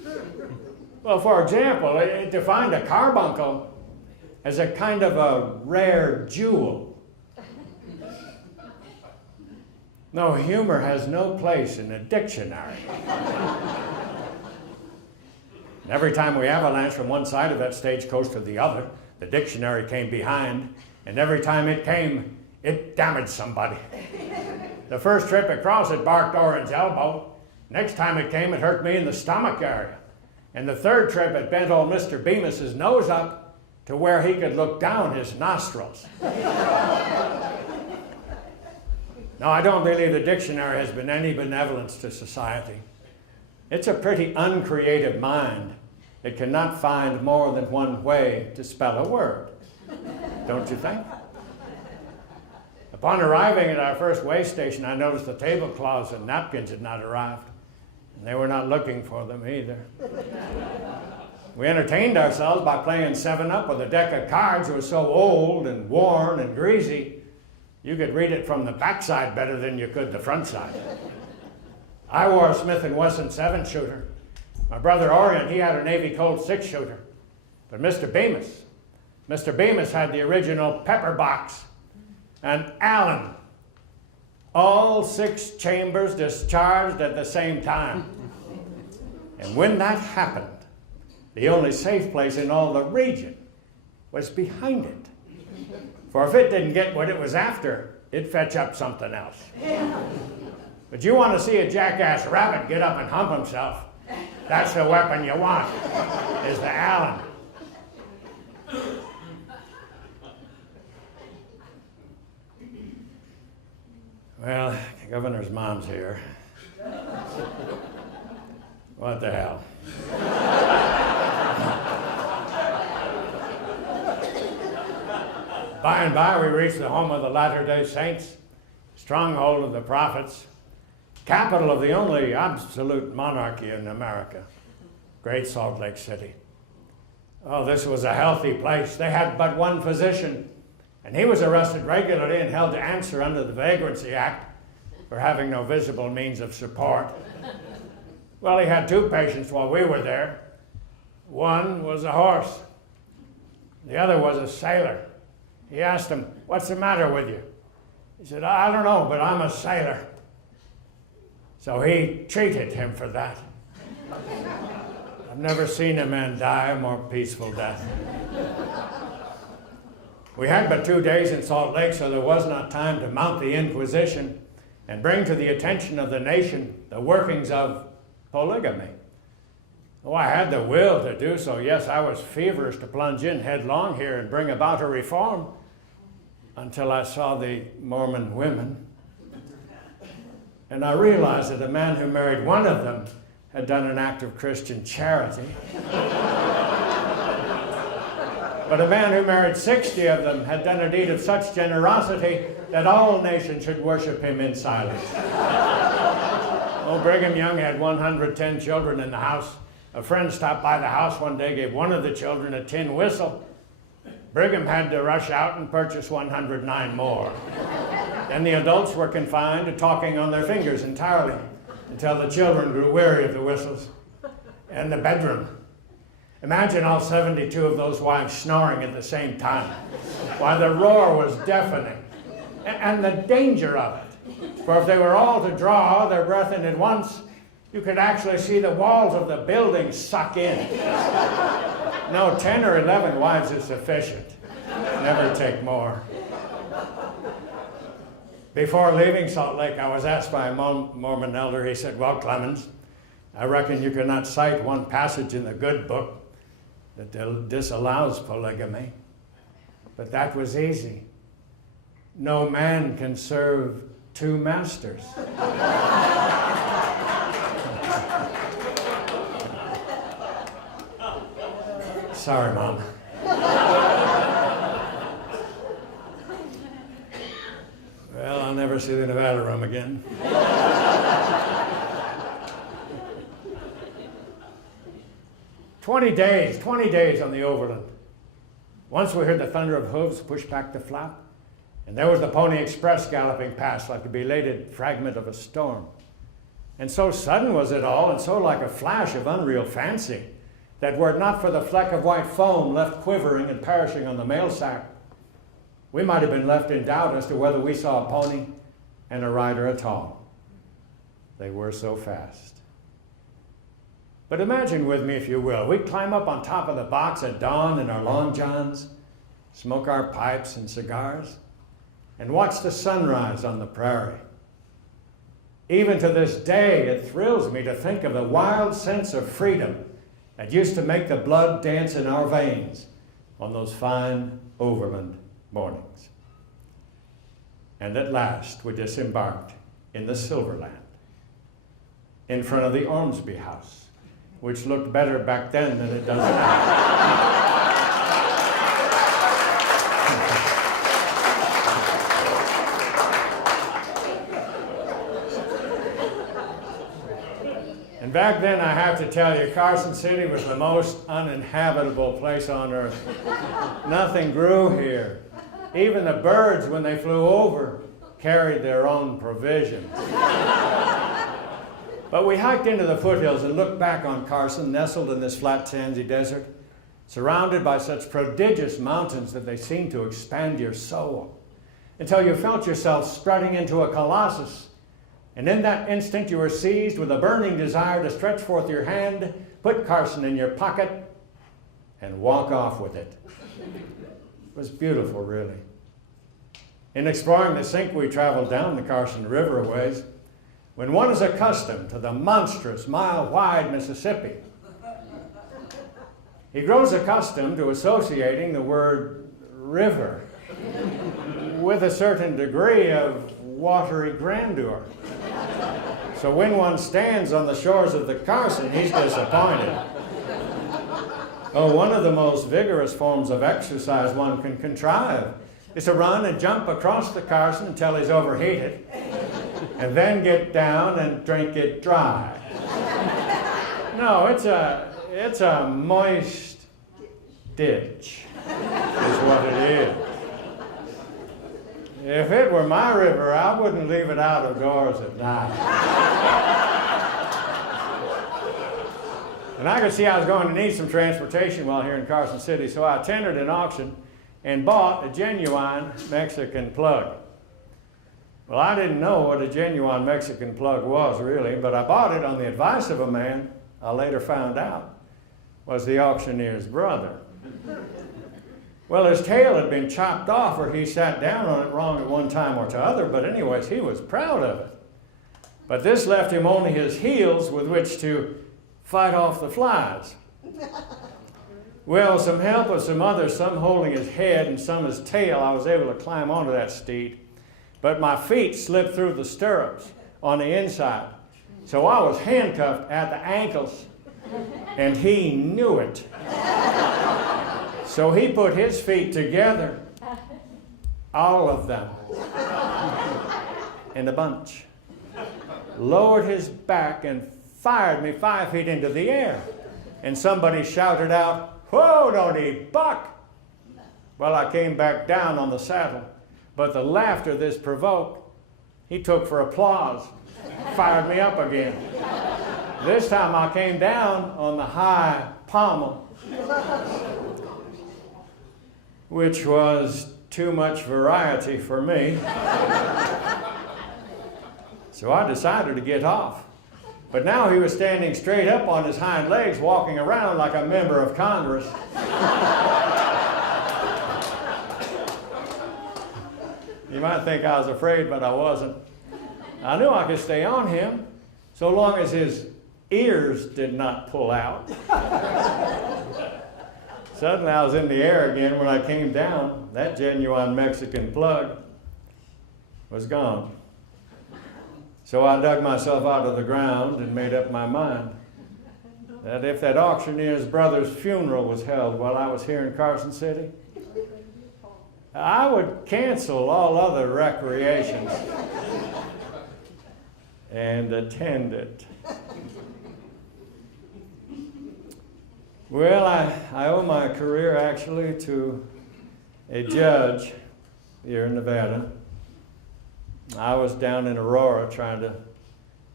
Well, for example, it defined a carbuncle as a kind of a rare jewel. No, humor has no place in a dictionary. And every time we avalanche from one side of that stagecoach to the other, the dictionary came behind, and every time it came, it damaged somebody. The first trip across, it barked Orange Elbow. Next time it came, it hurt me in the stomach area. And the third trip, it bent old Mr. Bemis's nose up to where he could look down his nostrils. No, I don't believe the dictionary has been any benevolence to society. It's a pretty uncreative mind that cannot find more than one way to spell a word. Don't you think? Upon arriving at our first way station, I noticed the tablecloths and napkins had not arrived. And they were not looking for them either. We entertained ourselves by playing 7-Up with a deck of cards that was so old and worn and greasy, you could read it from the backside better than you could the front side. I wore a Smith & Wesson 7-shooter. My brother Orion, he had a Navy Colt 6-shooter. But Mr. Bemis had the original pepper box. And Allen, all 6 chambers discharged at the same time. And when that happened, the only safe place in all the region was behind it. For if it didn't get what it was after, it'd fetch up something else. But you want to see a jackass rabbit get up and hump himself, that's the weapon you want, is the Allen. Well, the governor's mom's here. What the hell? By and by, we reached the home of the Latter-day Saints, stronghold of the prophets, capital of the only absolute monarchy in America, Great Salt Lake City. Oh, this was a healthy place. They had but one physician, and he was arrested regularly and held to answer under the Vagrancy Act for having no visible means of support. Well, he had 2 patients while we were there. One was a horse. The other was a sailor. He asked him, "What's the matter with you?" He said, "I don't know, but I'm a sailor." So he treated him for that. I've never seen a man die a more peaceful death. We had but 2 days in Salt Lake, so there was not time to mount the Inquisition and bring to the attention of the nation the workings of polygamy. Oh, I had the will to do so. Yes, I was feverish to plunge in headlong here and bring about a reform until I saw the Mormon women. And I realized that a man who married one of them had done an act of Christian charity. But a man who married 60 of them had done a deed of such generosity that all nations should worship him in silence. Oh, Brigham Young had 110 children in the house. A friend stopped by the house one day, gave one of the children a tin whistle. Brigham had to rush out and purchase 109 more. Then the adults were confined to talking on their fingers entirely until the children grew weary of the whistles. And the bedroom. Imagine all 72 of those wives snoring at the same time. Why, the roar was deafening. And the danger of it. For if they were all to draw their breath in at once, you could actually see the walls of the building suck in. No, 10 or 11 wives is sufficient. Never take more. Before leaving Salt Lake, I was asked by a Mormon elder, he said, "Well, Clemens, I reckon you cannot cite one passage in the good book that disallows polygamy." But that was easy. No man can serve 2 masters. Sorry, Mom. Well, I'll never see the Nevada room again. 20 days on the Overland. Once we heard the thunder of hooves push back the flap, and there was the Pony Express galloping past like a belated fragment of a storm. And so sudden was it all, and so like a flash of unreal fancy, that were it not for the fleck of white foam left quivering and perishing on the mail sack, we might have been left in doubt as to whether we saw a pony and a rider at all. They were so fast. But imagine with me, if you will, we climb up on top of the box at dawn in our long johns, smoke our pipes and cigars, and watch the sunrise on the prairie. Even to this day, it thrills me to think of the wild sense of freedom that used to make the blood dance in our veins on those fine overland mornings. And at last, we disembarked in the Silverland, in front of the Ormsby House, which looked better back then than it does now. And back then, I have to tell you, Carson City was the most uninhabitable place on earth. Nothing grew here. Even the birds, when they flew over, carried their own provisions. But we hiked into the foothills and looked back on Carson, nestled in this flat, sandy desert, surrounded by such prodigious mountains that they seemed to expand your soul, until you felt yourself spreading into a colossus. And in that instant, you were seized with a burning desire to stretch forth your hand, put Carson in your pocket, and walk off with it. It was beautiful, really. In exploring the sink, we traveled down the Carson River a ways. When one is accustomed to the monstrous, mile-wide Mississippi, he grows accustomed to associating the word river with a certain degree of watery grandeur. So when one stands on the shores of the Carson, he's disappointed. Oh, one of the most vigorous forms of exercise one can contrive is to run and jump across the Carson until he's overheated, and then get down and drink it dry. No, it's a moist ditch, is what it is. If it were my river, I wouldn't leave it out of doors at night. And I could see I was going to need some transportation while here in Carson City, so I tendered an auction and bought a genuine Mexican plug. Well, I didn't know what a genuine Mexican plug was, really, but I bought it on the advice of a man I later found out was the auctioneer's brother. Well, his tail had been chopped off, or he sat down on it wrong at one time or t'other, but anyways, he was proud of it. But this left him only his heels with which to fight off the flies. Well, some help of some others, some holding his head and some his tail, I was able to climb onto that steed. But my feet slipped through the stirrups on the inside. So I was handcuffed at the ankles, and he knew it. So he put his feet together, all of them, in a bunch, lowered his back and fired me 5 feet into the air. And somebody shouted out, "Whoa, don't he buck?" Well, I came back down on the saddle, but the laughter this provoked, he took for applause, fired me up again. This time I came down on the high pommel, which was too much variety for me. So I decided to get off. But now he was standing straight up on his hind legs, walking around like a member of Congress. You might think I was afraid, but I wasn't. I knew I could stay on him so long as his ears did not pull out. Suddenly I was in the air again. When I came down, that genuine Mexican plug was gone. So I dug myself out of the ground and made up my mind that if that auctioneer's brother's funeral was held while I was here in Carson City, I would cancel all other recreations and attend it. Well, I owe my career actually to a judge here in Nevada. I was down in Aurora trying to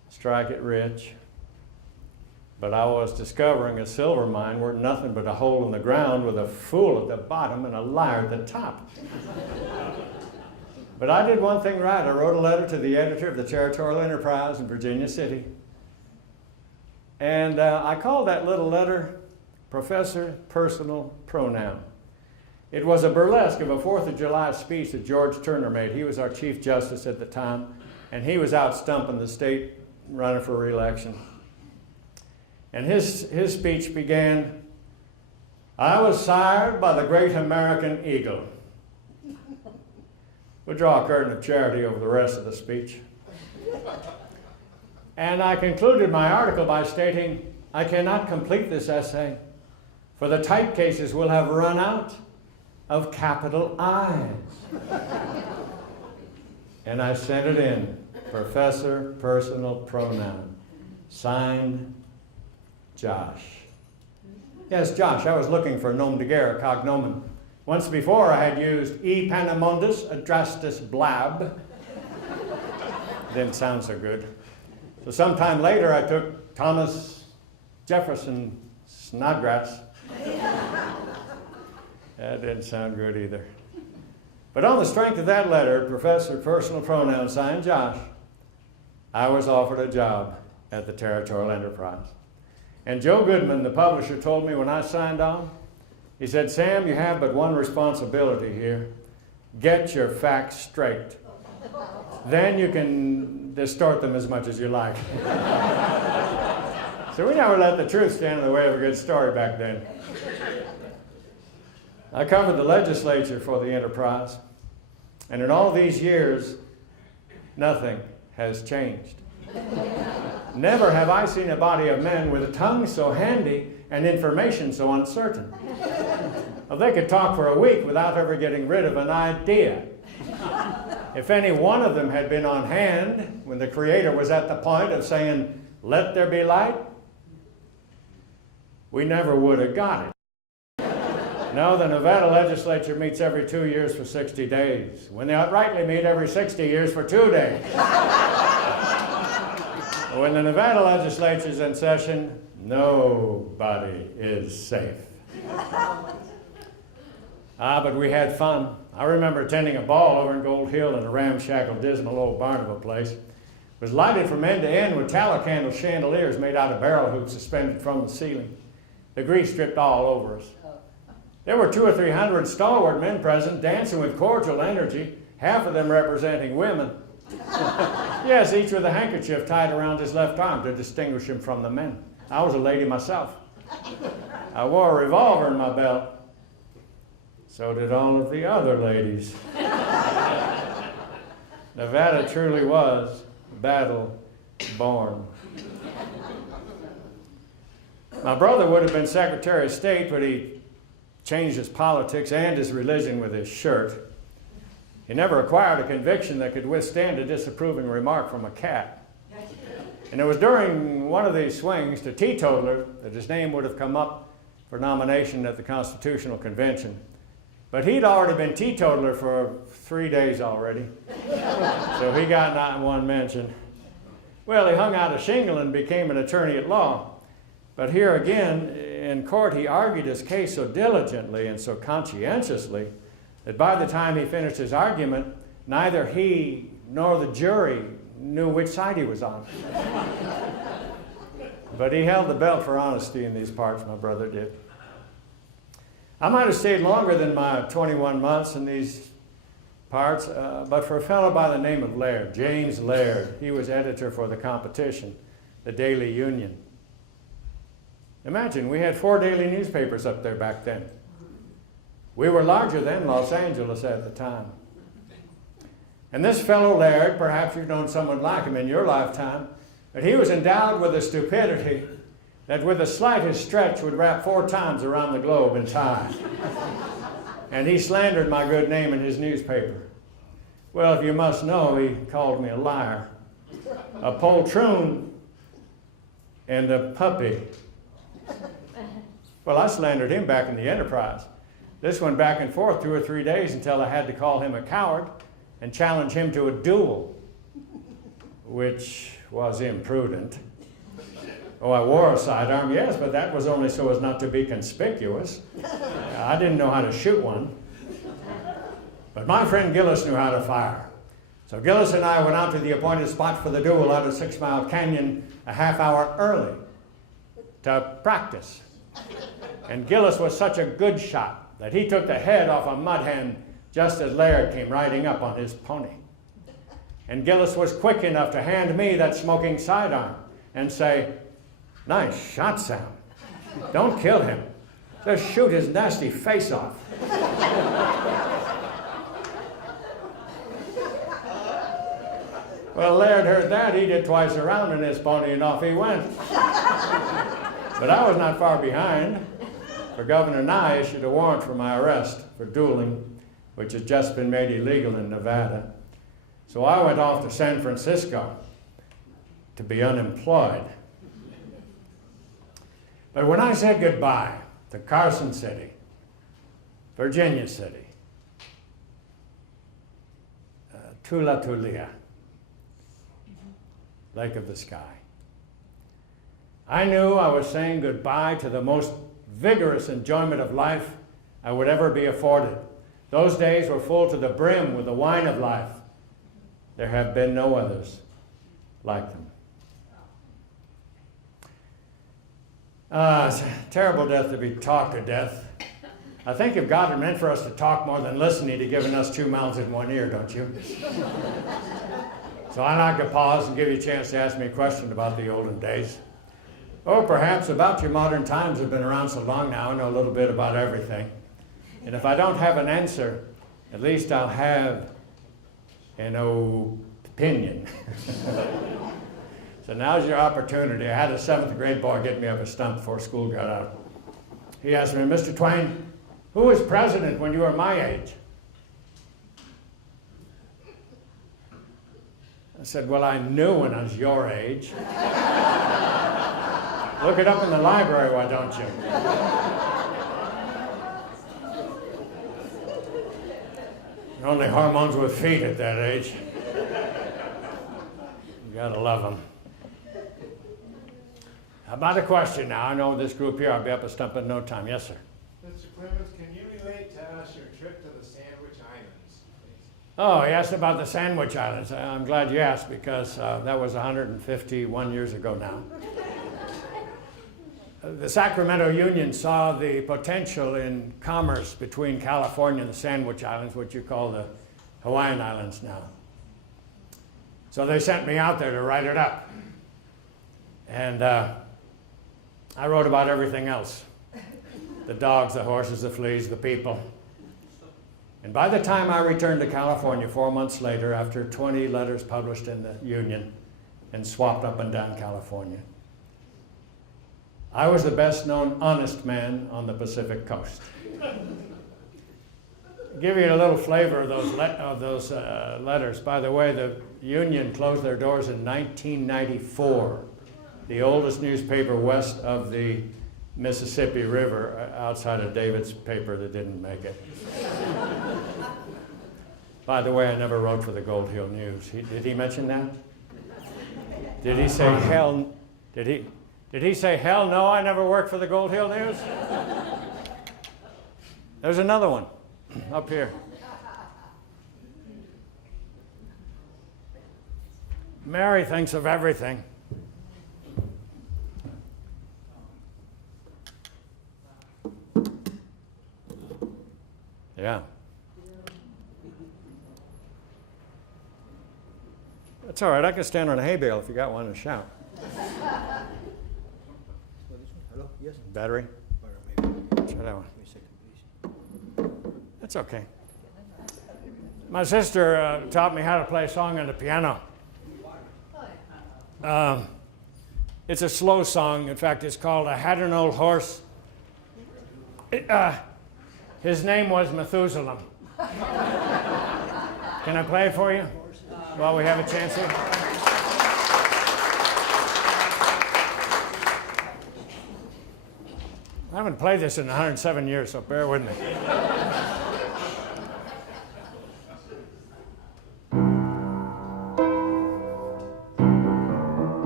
strike it rich. But I was discovering a silver mine were nothing but a hole in the ground with a fool at the bottom and a liar at the top. But I did one thing right. I wrote a letter to the editor of the Territorial Enterprise in Virginia City. And I called that little letter Professor Personal Pronoun. It was a burlesque of a 4th of July speech that George Turner made. He was our Chief Justice at the time, and he was out stumping the state running for re-election. And his speech began, "I was sired by the great American eagle." We'll draw a curtain of charity over the rest of the speech. And I concluded my article by stating, "I cannot complete this essay, for the typecases will have run out of capital I's." And I sent it in, Professor Personal Pronoun, signed Josh. Yes, Josh, I was looking for nom de guerre, cognomen. Once before I had used E. Panamondus Adrastus Blab. Didn't sound so good. So sometime later I took Thomas Jefferson Snodgrass. That didn't sound good either. But on the strength of that letter, Professor Personal Pronoun signed Josh, I was offered a job at the Territorial Enterprise. And Joe Goodman, the publisher, told me when I signed on, he said, "Sam, you have but one responsibility here. Get your facts straight. Then you can distort them as much as you like." So we never let the truth stand in the way of a good story back then. I covered the legislature for the Enterprise, and in all these years, nothing has changed. Never have I seen a body of men with a tongue so handy and information so uncertain. Well, they could talk for a week without ever getting rid of an idea. If any one of them had been on hand when the Creator was at the point of saying, "Let there be light," we never would have got it. No, the Nevada legislature meets every 2 years for 60 days, when they ought rightly meet every 60 years for 2 days. When the Nevada legislature is in session, nobody is safe. But we had fun. I remember attending a ball over in Gold Hill in a ramshackle, dismal old barn of a place. It was lighted from end to end with tallow candle chandeliers made out of barrel hoops suspended from the ceiling. The grease dripped all over us. There were 200 or 300 stalwart men present, dancing with cordial energy, half of them representing women. Yes, each with a handkerchief tied around his left arm to distinguish him from the men. I was a lady myself. I wore a revolver in my belt. So did all of the other ladies. Nevada truly was battle born. My brother would have been Secretary of State, but he changed his politics and his religion with his shirt. He never acquired a conviction that could withstand a disapproving remark from a cat. And it was during one of these swings to teetotaler that his name would have come up for nomination at the Constitutional Convention. But he'd already been teetotaler for 3 days already, so he got not one mention. Well, he hung out a shingle and became an attorney at law. But here again, in court, he argued his case so diligently and so conscientiously that by the time he finished his argument, neither he nor the jury knew which side he was on. But he held the belt for honesty in these parts, my brother did. I might have stayed longer than my 21 months in these parts, but for a fellow by the name of Laird, James Laird, he was editor for the competition, the Daily Union. Imagine, we had 4 daily newspapers up there back then. We were larger than Los Angeles at the time. And this fellow Laird, perhaps you've known someone like him in your lifetime, but he was endowed with a stupidity that with the slightest stretch would wrap 4 times around the globe in time. And he slandered my good name in his newspaper. Well, if you must know, he called me a liar, a poltroon, and a puppy. Well, I slandered him back in the Enterprise. This went back and forth 2 or 3 days until I had to call him a coward and challenge him to a duel, which was imprudent. Oh, I wore a sidearm, yes, but that was only so as not to be conspicuous. I didn't know how to shoot one. But my friend Gillis knew how to fire. So Gillis and I went out to the appointed spot for the duel out of 6 Mile Canyon a half hour early to practice. And Gillis was such a good shot that he took the head off a mud hen just as Laird came riding up on his pony. And Gillis was quick enough to hand me that smoking sidearm and say, "Nice shot, Sam. Don't kill him. Just shoot his nasty face off." Well, Laird heard that. He did twice around in his pony, and off he went. But I was not far behind, for Governor Nye issued a warrant for my arrest for dueling, which has just been made illegal in Nevada. So I went off to San Francisco to be unemployed. But when I said goodbye to Carson City, Virginia City, Tula Tulia, Lake of the Sky, I knew I was saying goodbye to the most vigorous enjoyment of life I would ever be afforded. Those days were full to the brim with the wine of life. There have been no others like them. It's a terrible death to be talked to death. I think if God had meant for us to talk more than listen, he'd have given us 2 mouths in 1 ear, don't you? So I'd like to pause and give you a chance to ask me a question about the olden days. Or perhaps about your modern times. I've been around so long now, I know a little bit about everything. And if I don't have an answer, at least I'll have an opinion. So now's your opportunity. I had a 7th grade boy get me up a stump before school got out. He asked me, "Mr. Twain, who was president when you were my age?" I said, "Well, I knew when I was your age." Look it up in the library, why don't you? Only hormones with feet at that age. You gotta love them. How about a question now? I know this group here, I'll be up a stump in no time. Yes, sir. Mr. Clemens, can you relate to us your trip to the Sandwich Islands, please? Oh, he asked about the Sandwich Islands. I'm glad you asked because that was 151 years ago now. The Sacramento Union saw the potential in commerce between California and the Sandwich Islands, what you call the Hawaiian Islands now. So they sent me out there to write it up. And I wrote about everything else. The dogs, the horses, the fleas, the people. And by the time I returned to California 4 months later, after 20 letters published in the Union and swapped up and down California, I was the best known honest man on the Pacific coast. Give you a little flavor of those letters. By the way, the Union closed their doors in 1994, the oldest newspaper west of the Mississippi River, outside of David's paper that didn't make it. By the way, I never wrote for the Gold Hill News. Did he mention that? Did he say hell? Did he say, hell no, I never worked for the Gold Hill News? There's another one up here. Mary thinks of everything. Yeah. That's all right. I can stand on a hay bale if you got one and shout. Hello? Yes? Battery? Or maybe. Try that one. Wait a second, please. That's okay. My sister taught me how to play a song on the piano. It's a slow song. In fact, it's called I Had an Old Horse. His name was Methuselah. Can I play it for you while we have a chance here? I haven't played this in 107 years, so bear with me.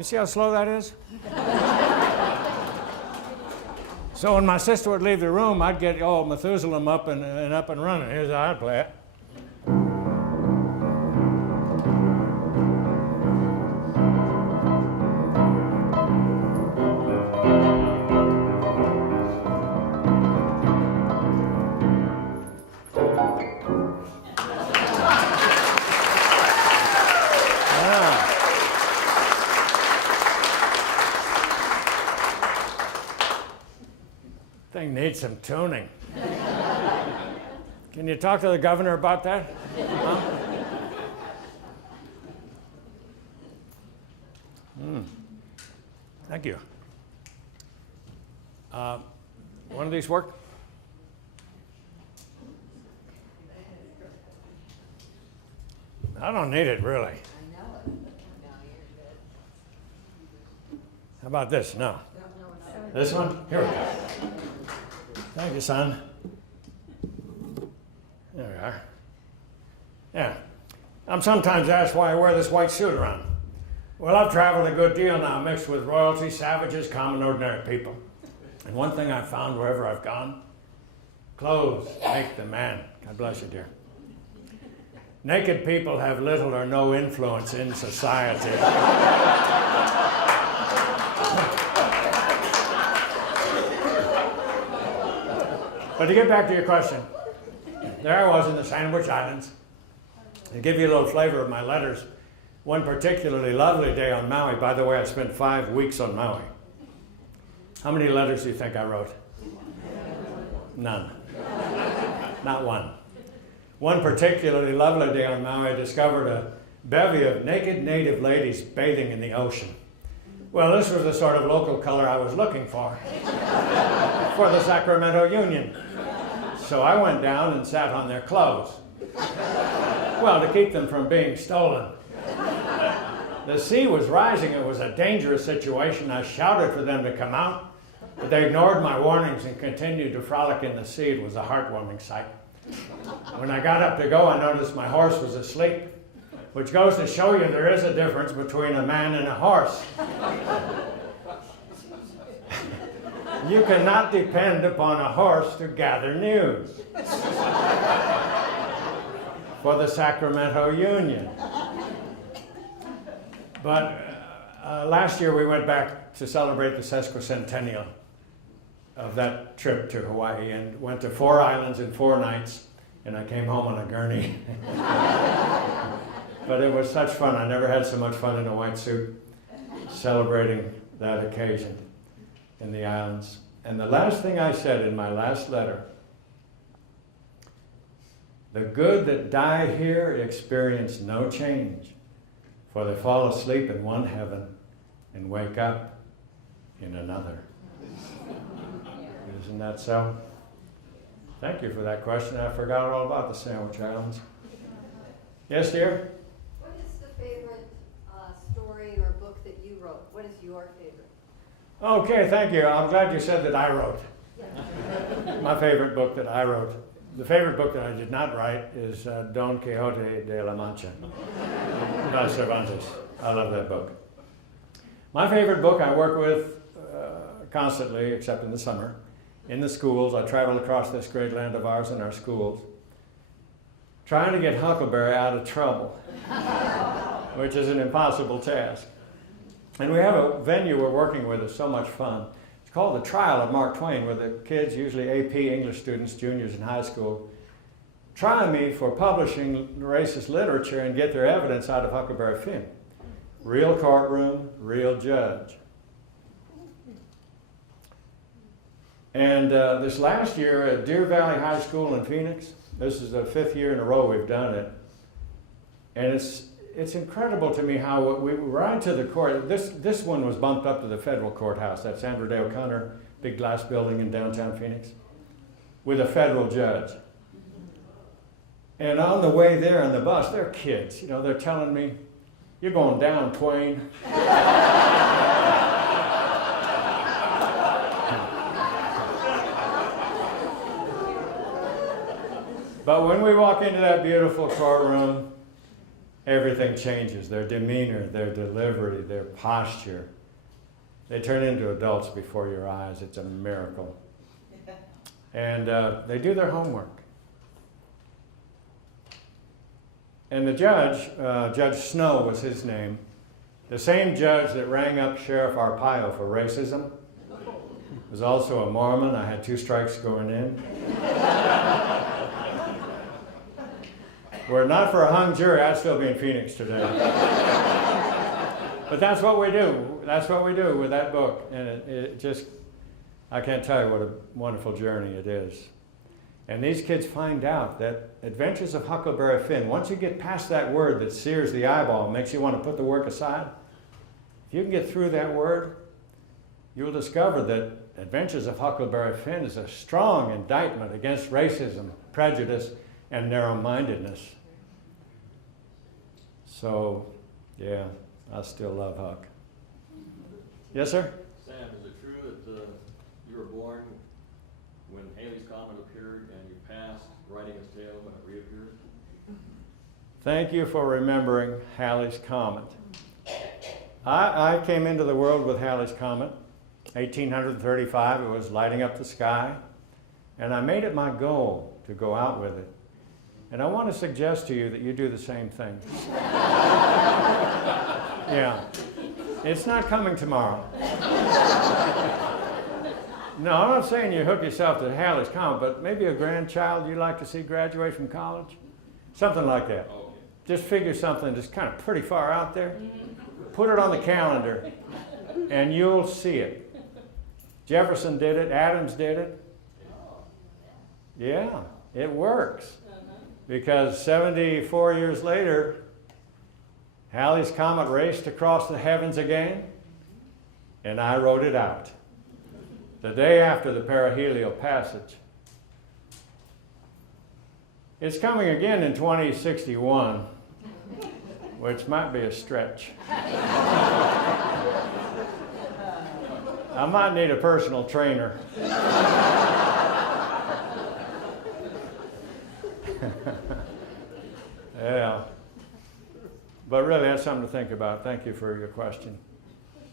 You see how slow that is? So when my sister would leave the room, I'd get all Methuselah up and running. Here's how I'd play it. Thing needs some tuning. Can you talk to the governor about that? Huh? Thank you. One of these work? I don't need it, really. How about this? No. This one? Here we go. Thank you, son. There we are. Yeah. I'm sometimes asked why I wear this white suit around. Well, I've traveled a good deal now, mixed with royalty, savages, common, ordinary people. And one thing I've found wherever I've gone, clothes make the man. God bless you, dear. Naked people have little or no influence in society. But to get back to your question, there I was in the Sandwich Islands. To give you a little flavor of my letters, one particularly lovely day on Maui. By the way, I spent 5 weeks on Maui. How many letters do you think I wrote? None. Not one. One particularly lovely day on Maui, I discovered a bevy of naked native ladies bathing in the ocean. Well, this was the sort of local color I was looking for the Sacramento Union. So I went down and sat on their clothes. Well, to keep them from being stolen. The sea was rising. It was a dangerous situation. I shouted for them to come out, but they ignored my warnings and continued to frolic in the sea. It was a heartwarming sight. When I got up to go, I noticed my horse was asleep, which goes to show you there is a difference between a man and a horse. You cannot depend upon a horse to gather news for the Sacramento Union. But last year we went back to celebrate the sesquicentennial of that trip to Hawaii and went to 4 islands in 4 nights, and I came home on a gurney. But it was such fun. I never had so much fun in a white suit celebrating that occasion in the islands. And the last thing I said in my last letter, the good that die here experience no change, for they fall asleep in one heaven and wake up in another. Isn't that so? Thank you for that question. I forgot all about the Sandwich Islands. Yes, dear? What is the favorite story or book that you wrote? What is your favorite? Okay, thank you. I'm glad you said that I wrote. My favorite book that I wrote. The favorite book that I did not write is Don Quixote de la Mancha by Cervantes. I love that book. My favorite book I work with constantly, except in the summer, in the schools. I travel across this great land of ours in our schools, trying to get Huckleberry out of trouble, which is an impossible task. And we have a venue we're working with that's so much fun. It's called The Trial of Mark Twain, where the kids, usually AP English students, juniors in high school, try me for publishing racist literature and get their evidence out of Huckleberry Finn. Real courtroom, real judge. And this last year at Deer Valley High School in Phoenix, this is the 5th year in a row we've done it. And it's incredible to me how we ride to the court. This one was bumped up to the federal courthouse. That's Sandra Day O'Connor, big glass building in downtown Phoenix, with a federal judge. And on the way there on the bus, they're kids. You know, they're telling me, "You're going down, Twain." But when we walk into that beautiful courtroom, everything changes. Their demeanor, their delivery, their posture. They turn into adults before your eyes. It's a miracle. And they do their homework. And the judge, Judge Snow was his name, the same judge that rang up Sheriff Arpaio for racism, was also a Mormon. I had 2 strikes going in. Were it not for a hung jury, I'd still be in Phoenix today. But that's what we do. That's what we do with that book. And it just, I can't tell you what a wonderful journey it is. And these kids find out that Adventures of Huckleberry Finn, once you get past that word that sears the eyeball and makes you want to put the work aside, if you can get through that word, you'll discover that Adventures of Huckleberry Finn is a strong indictment against racism, prejudice, and narrow-mindedness. So, yeah, I still love Huck. Yes, sir? Sam, is it true that you were born when Haley's Comet appeared and you passed writing his tale when it reappeared? Thank you for remembering Halley's Comet. I came into the world with Halley's Comet, 1835. It was lighting up the sky, and I made it my goal to go out with it. And I want to suggest to you that you do the same thing. Yeah. It's not coming tomorrow. No, I'm not saying you hook yourself to Halley's Comet, but maybe a grandchild you'd like to see graduate from college? Something like that. Okay. Just figure something just kind of pretty far out there. Put it on the calendar, and you'll see it. Jefferson did it. Adams did it. Yeah, it works. Because 74 years later, Halley's Comet raced across the heavens again, and I wrote it out. The day after the perihelial passage. It's coming again in 2061, which might be a stretch. I might need a personal trainer. Yeah. But really, that's something to think about. Thank you for your question.